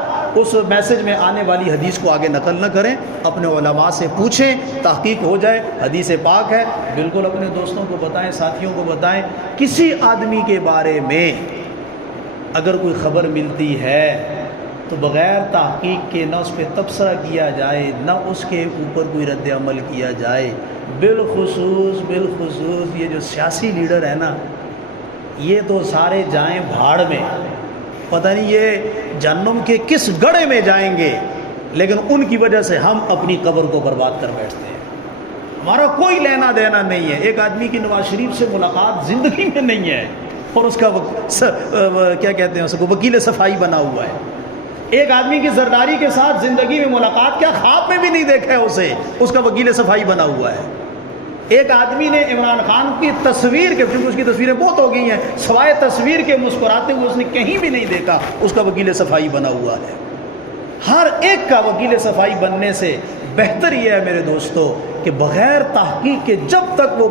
اس میسج میں آنے والی حدیث کو آگے نقل نہ کریں، اپنے علماء سے پوچھیں، تحقیق ہو جائے، حدیث پاک ہے، بالکل اپنے دوستوں کو بتائیں، ساتھیوں کو بتائیں. کسی آدمی کے بارے میں اگر کوئی خبر ملتی ہے تو بغیر تحقیق کے نہ اس پہ تبصرہ کیا جائے، نہ اس کے اوپر کوئی رد عمل کیا جائے. بالخصوص یہ جو سیاسی لیڈر ہیں نا، یہ تو سارے جائیں بھاڑ میں، پتہ نہیں یہ جہنم کے کس گڑھے میں جائیں گے، لیکن ان کی وجہ سے ہم اپنی قبر کو برباد کر بیٹھتے ہیں. ہمارا کوئی لینا دینا نہیں ہے. ایک آدمی کی نواز شریف سے ملاقات زندگی میں نہیں ہے اور اس کا کیا کہتے ہیں، اس کو وکیل صفائی بنا ہوا ہے. ایک آدمی کی زرداری کے ساتھ زندگی میں ملاقات کیا، خواب میں بھی نہیں دیکھا ہے اسے، اس کا وکیل صفائی بنا ہوا ہے. ایک آدمی نے عمران خان کی تصویر کے، کیونکہ اس کی تصویریں بہت ہو گئی ہیں، سوائے تصویر کے مسکراتے ہوئے اس نے کہیں بھی نہیں دیکھا، اس کا وکیل صفائی بنا ہوا ہے. ہر ایک کا وکیل صفائی بننے سے بہتر یہ ہے میرے دوستو کہ بغیر تحقیق کے، جب تک وہ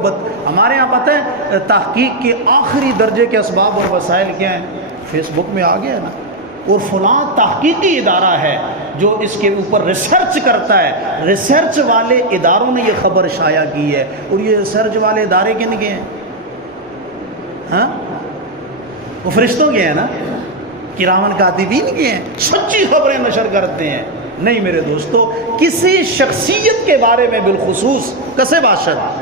ہمارے یہاں پتہ ہے تحقیق کے آخری درجے کے اسباب اور وسائل کیا ہیں؟ فیس بک میں آ گیا نا، اور فلاں تحقیقی ادارہ ہے جو اس کے اوپر ریسرچ کرتا ہے، ریسرچ والے اداروں نے یہ خبر شائع کی ہے. اور یہ ریسرچ والے ادارے کن کے ہیں؟ ہاں وہ فرشتوں کے ہیں نا، کرامن کاتبین کے ہیں، سچی خبریں نشر کرتے ہیں. نہیں میرے دوستو، کسی شخصیت کے بارے میں، بالخصوص کسے باشد،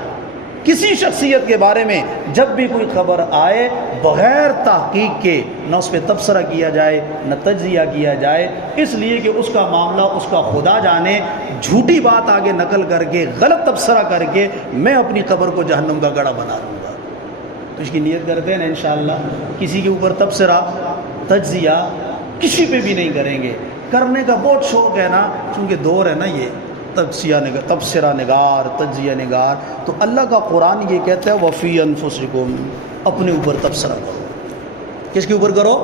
کسی شخصیت کے بارے میں جب بھی کوئی خبر آئے، بغیر تحقیق کے نہ اس پہ تبصرہ کیا جائے، نہ تجزیہ کیا جائے، اس لیے کہ اس کا معاملہ اس کا خدا جانے. جھوٹی بات آگے نقل کر کے، غلط تبصرہ کر کے میں اپنی قبر کو جہنم کا گڑھا بنا لوں گا. تو اس کی نیت کرتے ہیں نا انشاءاللہ. کسی کے اوپر تبصرہ، تجزیہ، کسی پہ بھی نہیں کریں گے. کرنے کا بہت شوق ہے نا، چونکہ دور ہے نا یہ تبصرہ نگار، تجزیہ نگار. تو اللہ کا قرآن یہ کہتا ہے وفی انفسکم، اپنے اوپر تبصرہ کرو. کس کے اوپر کرو؟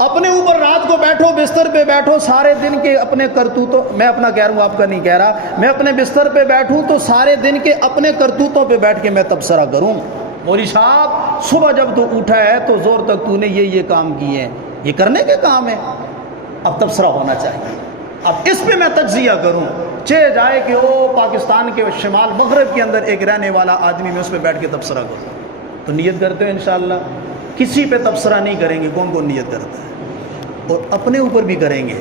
اپنے اوپر. رات کو بیٹھو، بستر پہ بیٹھو، سارے دن کے اپنے کرتوتوں، میں اپنا کہہ رہا ہوں، آپ کا نہیں کہہ رہا، میں اپنے بستر پہ بیٹھوں تو سارے دن کے اپنے کرتوتوں پہ بیٹھ کے میں تبصرہ کروں. مولوی صاحب صبح جب تو اٹھا ہے تو زور تک تو نے یہ کام کیے ہیں، یہ کرنے کے کام ہے، اب تبصرہ ہونا چاہیے. اب اس پہ میں تجزیہ کروں. چہ جائے کہ وہ پاکستان کے شمال مغرب کے اندر ایک رہنے والا آدمی، میں اس پہ بیٹھ کے تبصرہ کروں. تو نیت کرتے ہیں انشاءاللہ. کسی پہ تبصرہ نہیں کریں گے. کون نیت کرتا ہے؟ اور اپنے اوپر بھی کریں گے.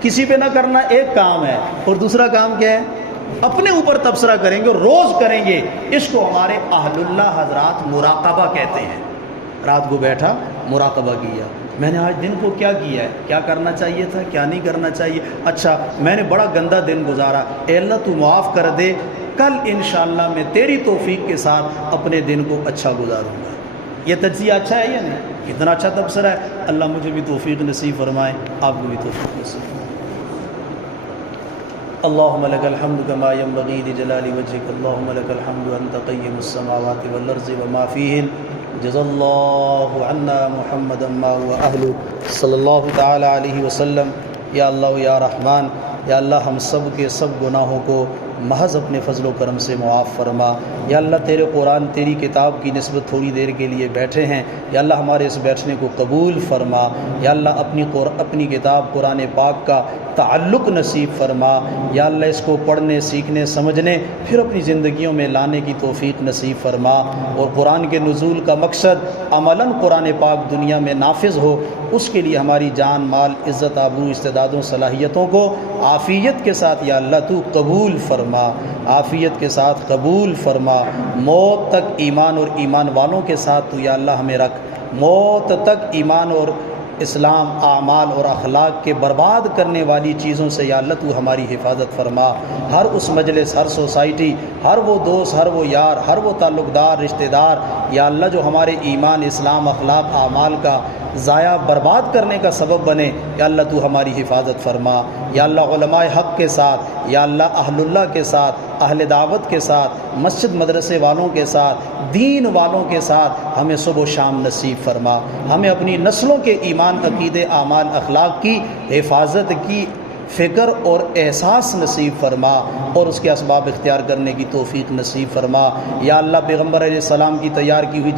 کسی پہ نہ کرنا ایک کام ہے، اور دوسرا کام کیا ہے؟ اپنے اوپر تبصرہ کریں گے، روز کریں گے. اس کو ہمارے اہل اللہ حضرات مراقبہ کہتے ہیں. رات کو بیٹھا مراقبہ کیا، میں نے آج دن کو کیا کیا ہے، کیا کرنا چاہیے تھا، کیا نہیں کرنا چاہیے. اچھا میں نے بڑا گندا دن گزارا، اے اللہ تو معاف کر دے، کل انشاءاللہ میں تیری توفیق کے ساتھ اپنے دن کو اچھا گزاروں گا. یہ تجزیہ اچھا ہے یا نہیں؟ کتنا اچھا تبصرہ ہے. اللہ مجھے بھی توفیق نصیب فرمائے، آپ کو بھی توفیق نصیب فرمائے. اللهم لك الحمد كما ينبغي لجلال وجهك، اللهم لك الحمد أنت قيم السماوات والأرض وما فيهن، جزا الله عنا محمدا ما هو أهله صلی اللہ تعالی علیہ وسلم. یا اللہ یا رحمان، یا اللہ ہم سب کے سب گناہوں کو محض اپنے فضل و کرم سے معاف فرما. یا اللہ تیرے قرآن، تیری کتاب کی نسبت تھوڑی دیر کے لیے بیٹھے ہیں، یا اللہ ہمارے اس بیٹھنے کو قبول فرما. یا اللہ اپنی کتاب قرآن پاک کا تعلق نصیب فرما. یا اللہ اس کو پڑھنے، سیکھنے، سمجھنے، پھر اپنی زندگیوں میں لانے کی توفیق نصیب فرما. اور قرآن کے نزول کا مقصد عملاً قرآن پاک دنیا میں نافذ ہو، اس کے لیے ہماری جان، مال، عزت، آبرو، استعدادوں، صلاحیتوں کو عافیت کے ساتھ یا اللہ تو قبول فرما. عافیت کے ساتھ قبول فرما. موت تک ایمان اور ایمان والوں کے ساتھ تو یا اللہ ہمیں رکھ. موت تک ایمان اور اسلام، اعمال اور اخلاق کے برباد کرنے والی چیزوں سے یا اللہ تو ہماری حفاظت فرما. ہر اس مجلس، ہر سوسائٹی، ہر وہ دوست، ہر وہ یار، ہر وہ تعلق دار، رشتہ دار یا اللہ جو ہمارے ایمان، اسلام، اخلاق، اعمال کا ضائع برباد کرنے کا سبب بنے، یا اللہ تو ہماری حفاظت فرما. یا اللہ علماء حق کے ساتھ، یا اللہ اہل اللہ کے ساتھ، اہل دعوت کے ساتھ، مسجد مدرسے والوں کے ساتھ، دین والوں کے ساتھ ہمیں صبح و شام نصیب فرما. ہمیں اپنی نسلوں کے ایمان، عقیدے، اعمال، اخلاق کی حفاظت کی فکر اور احساس نصیب فرما، اور اس کے اسباب اختیار کرنے کی توفیق نصیب فرما. یا اللہ پیغمبر علیہ السلام کی تیار کی ہوئی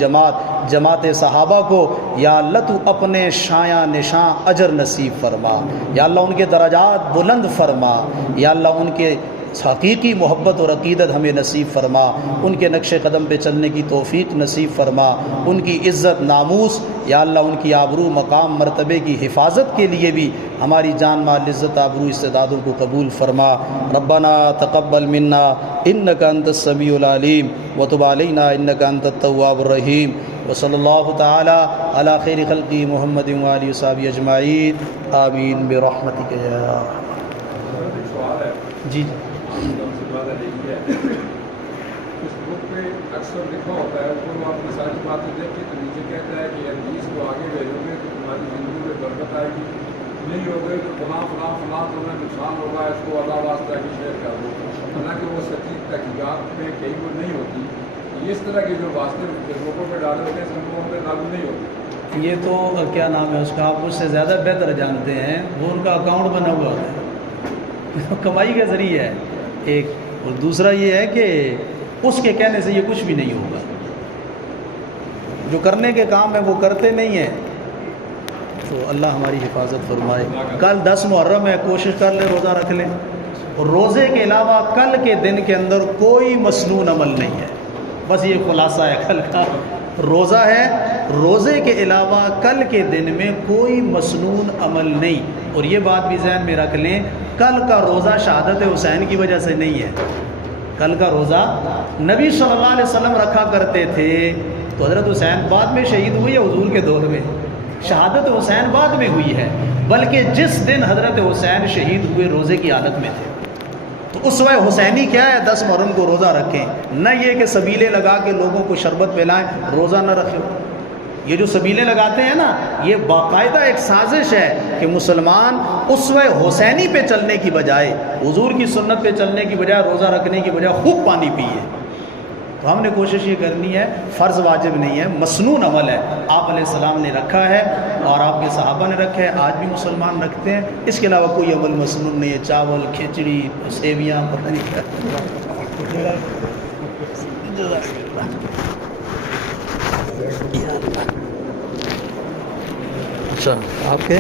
جماعت صحابہ کو یا اللہ تو اپنے شایاں نشاں اجر نصیب فرما. یا اللہ ان کے درجات بلند فرما. یا اللہ ان کے حقیقی محبت اور عقیدت ہمیں نصیب فرما. ان کے نقش قدم پہ چلنے کی توفیق نصیب فرما. ان کی عزت، ناموس، یا اللہ ان کی آبرو، مقام، مرتبے کی حفاظت کے لیے بھی ہماری جان، مال، عزت، آبرو، استعدادوں کو قبول فرما. ربنا تقبل منا انک انت السمیع العلیم وتب علینا انک انت التواب الرحیم. وصلی اللہ تعالی علی خیر خلقہ محمد وآلہ وصحبہ اجمعین. آمین برحمتک یا جی. اس بک پہ اکثر لکھا ہوتا ہے، وہ آپ کی ساری باتیں دیکھیں تو نیچے کہتا ہے کہ حدیث کو آگے بھیجو گے تو تمہاری زندگی میں برکت آئے گی، نہیں ہو گئے تو فلاں فلاں فلاں تمہیں نقصان ہوگا، اس کو اللہ واسطہ کی شیئر کر دو. حالانکہ وہ سچی تحقیقات میں کئی وہ نہیں ہوتی. اس طرح کے جو واسطے لوگوں پہ ڈالے ہوتے ہیں سب لوگوں پہ لاگو نہیں ہوتے. یہ تو کیا نام ہے اس کا، آپ اس سے زیادہ بہتر جانتے ہیں. وہ ان کا اکاؤنٹ بنا ہوا ہے، کمائی کا ذریعہ ہے ایک. اور دوسرا یہ ہے کہ اس کے کہنے سے یہ کچھ بھی نہیں ہوگا. جو کرنے کے کام ہے وہ کرتے نہیں ہیں. تو اللہ ہماری حفاظت فرمائے. کل 10 محرم ہے، کوشش کر لیں روزہ رکھ لیں. اور روزے کے علاوہ کل کے دن کے اندر کوئی مسنون عمل نہیں ہے. بس یہ خلاصہ ہے کل کا. روزہ ہے، روزے کے علاوہ کل کے دن میں کوئی مسنون عمل نہیں. اور یہ بات بھی ذہن میں رکھ لیں، کل کا روزہ شہادت حسین کی وجہ سے نہیں ہے. کل کا روزہ نبی صلی اللہ علیہ وسلم رکھا کرتے تھے. تو حضرت حسین بعد میں شہید ہوئی ہے، حضور کے دور میں شہادت حسین بعد میں ہوئی ہے. بلکہ جس دن حضرت حسین شہید ہوئے روزے کی حالت میں تھے. تو اسوہ حسینی کیا ہے؟ 10 محرم کو روزہ رکھیں. نہ یہ کہ سبیلے لگا کے لوگوں کو شربت پلائیں، روزہ نہ رکھیں. یہ جو سبیلیں لگاتے ہیں نا، یہ باقاعدہ ایک سازش ہے کہ مسلمان اسوہ حسینی پہ چلنے کی بجائے، حضور کی سنت پہ چلنے کی بجائے، روزہ رکھنے کی بجائے خوب پانی پیے۔ تو ہم نے کوشش یہ کرنی ہے، فرض واجب نہیں ہے، مسنون عمل ہے، آپ علیہ السلام نے رکھا ہے اور آپ کے صحابہ نے رکھا ہے، آج بھی مسلمان رکھتے ہیں، اس کے علاوہ کوئی عمل مسنون نہیں ہے، چاول، کھچڑی، سیویاں، پتہ نہیں کیا۔ اچھا آپ کے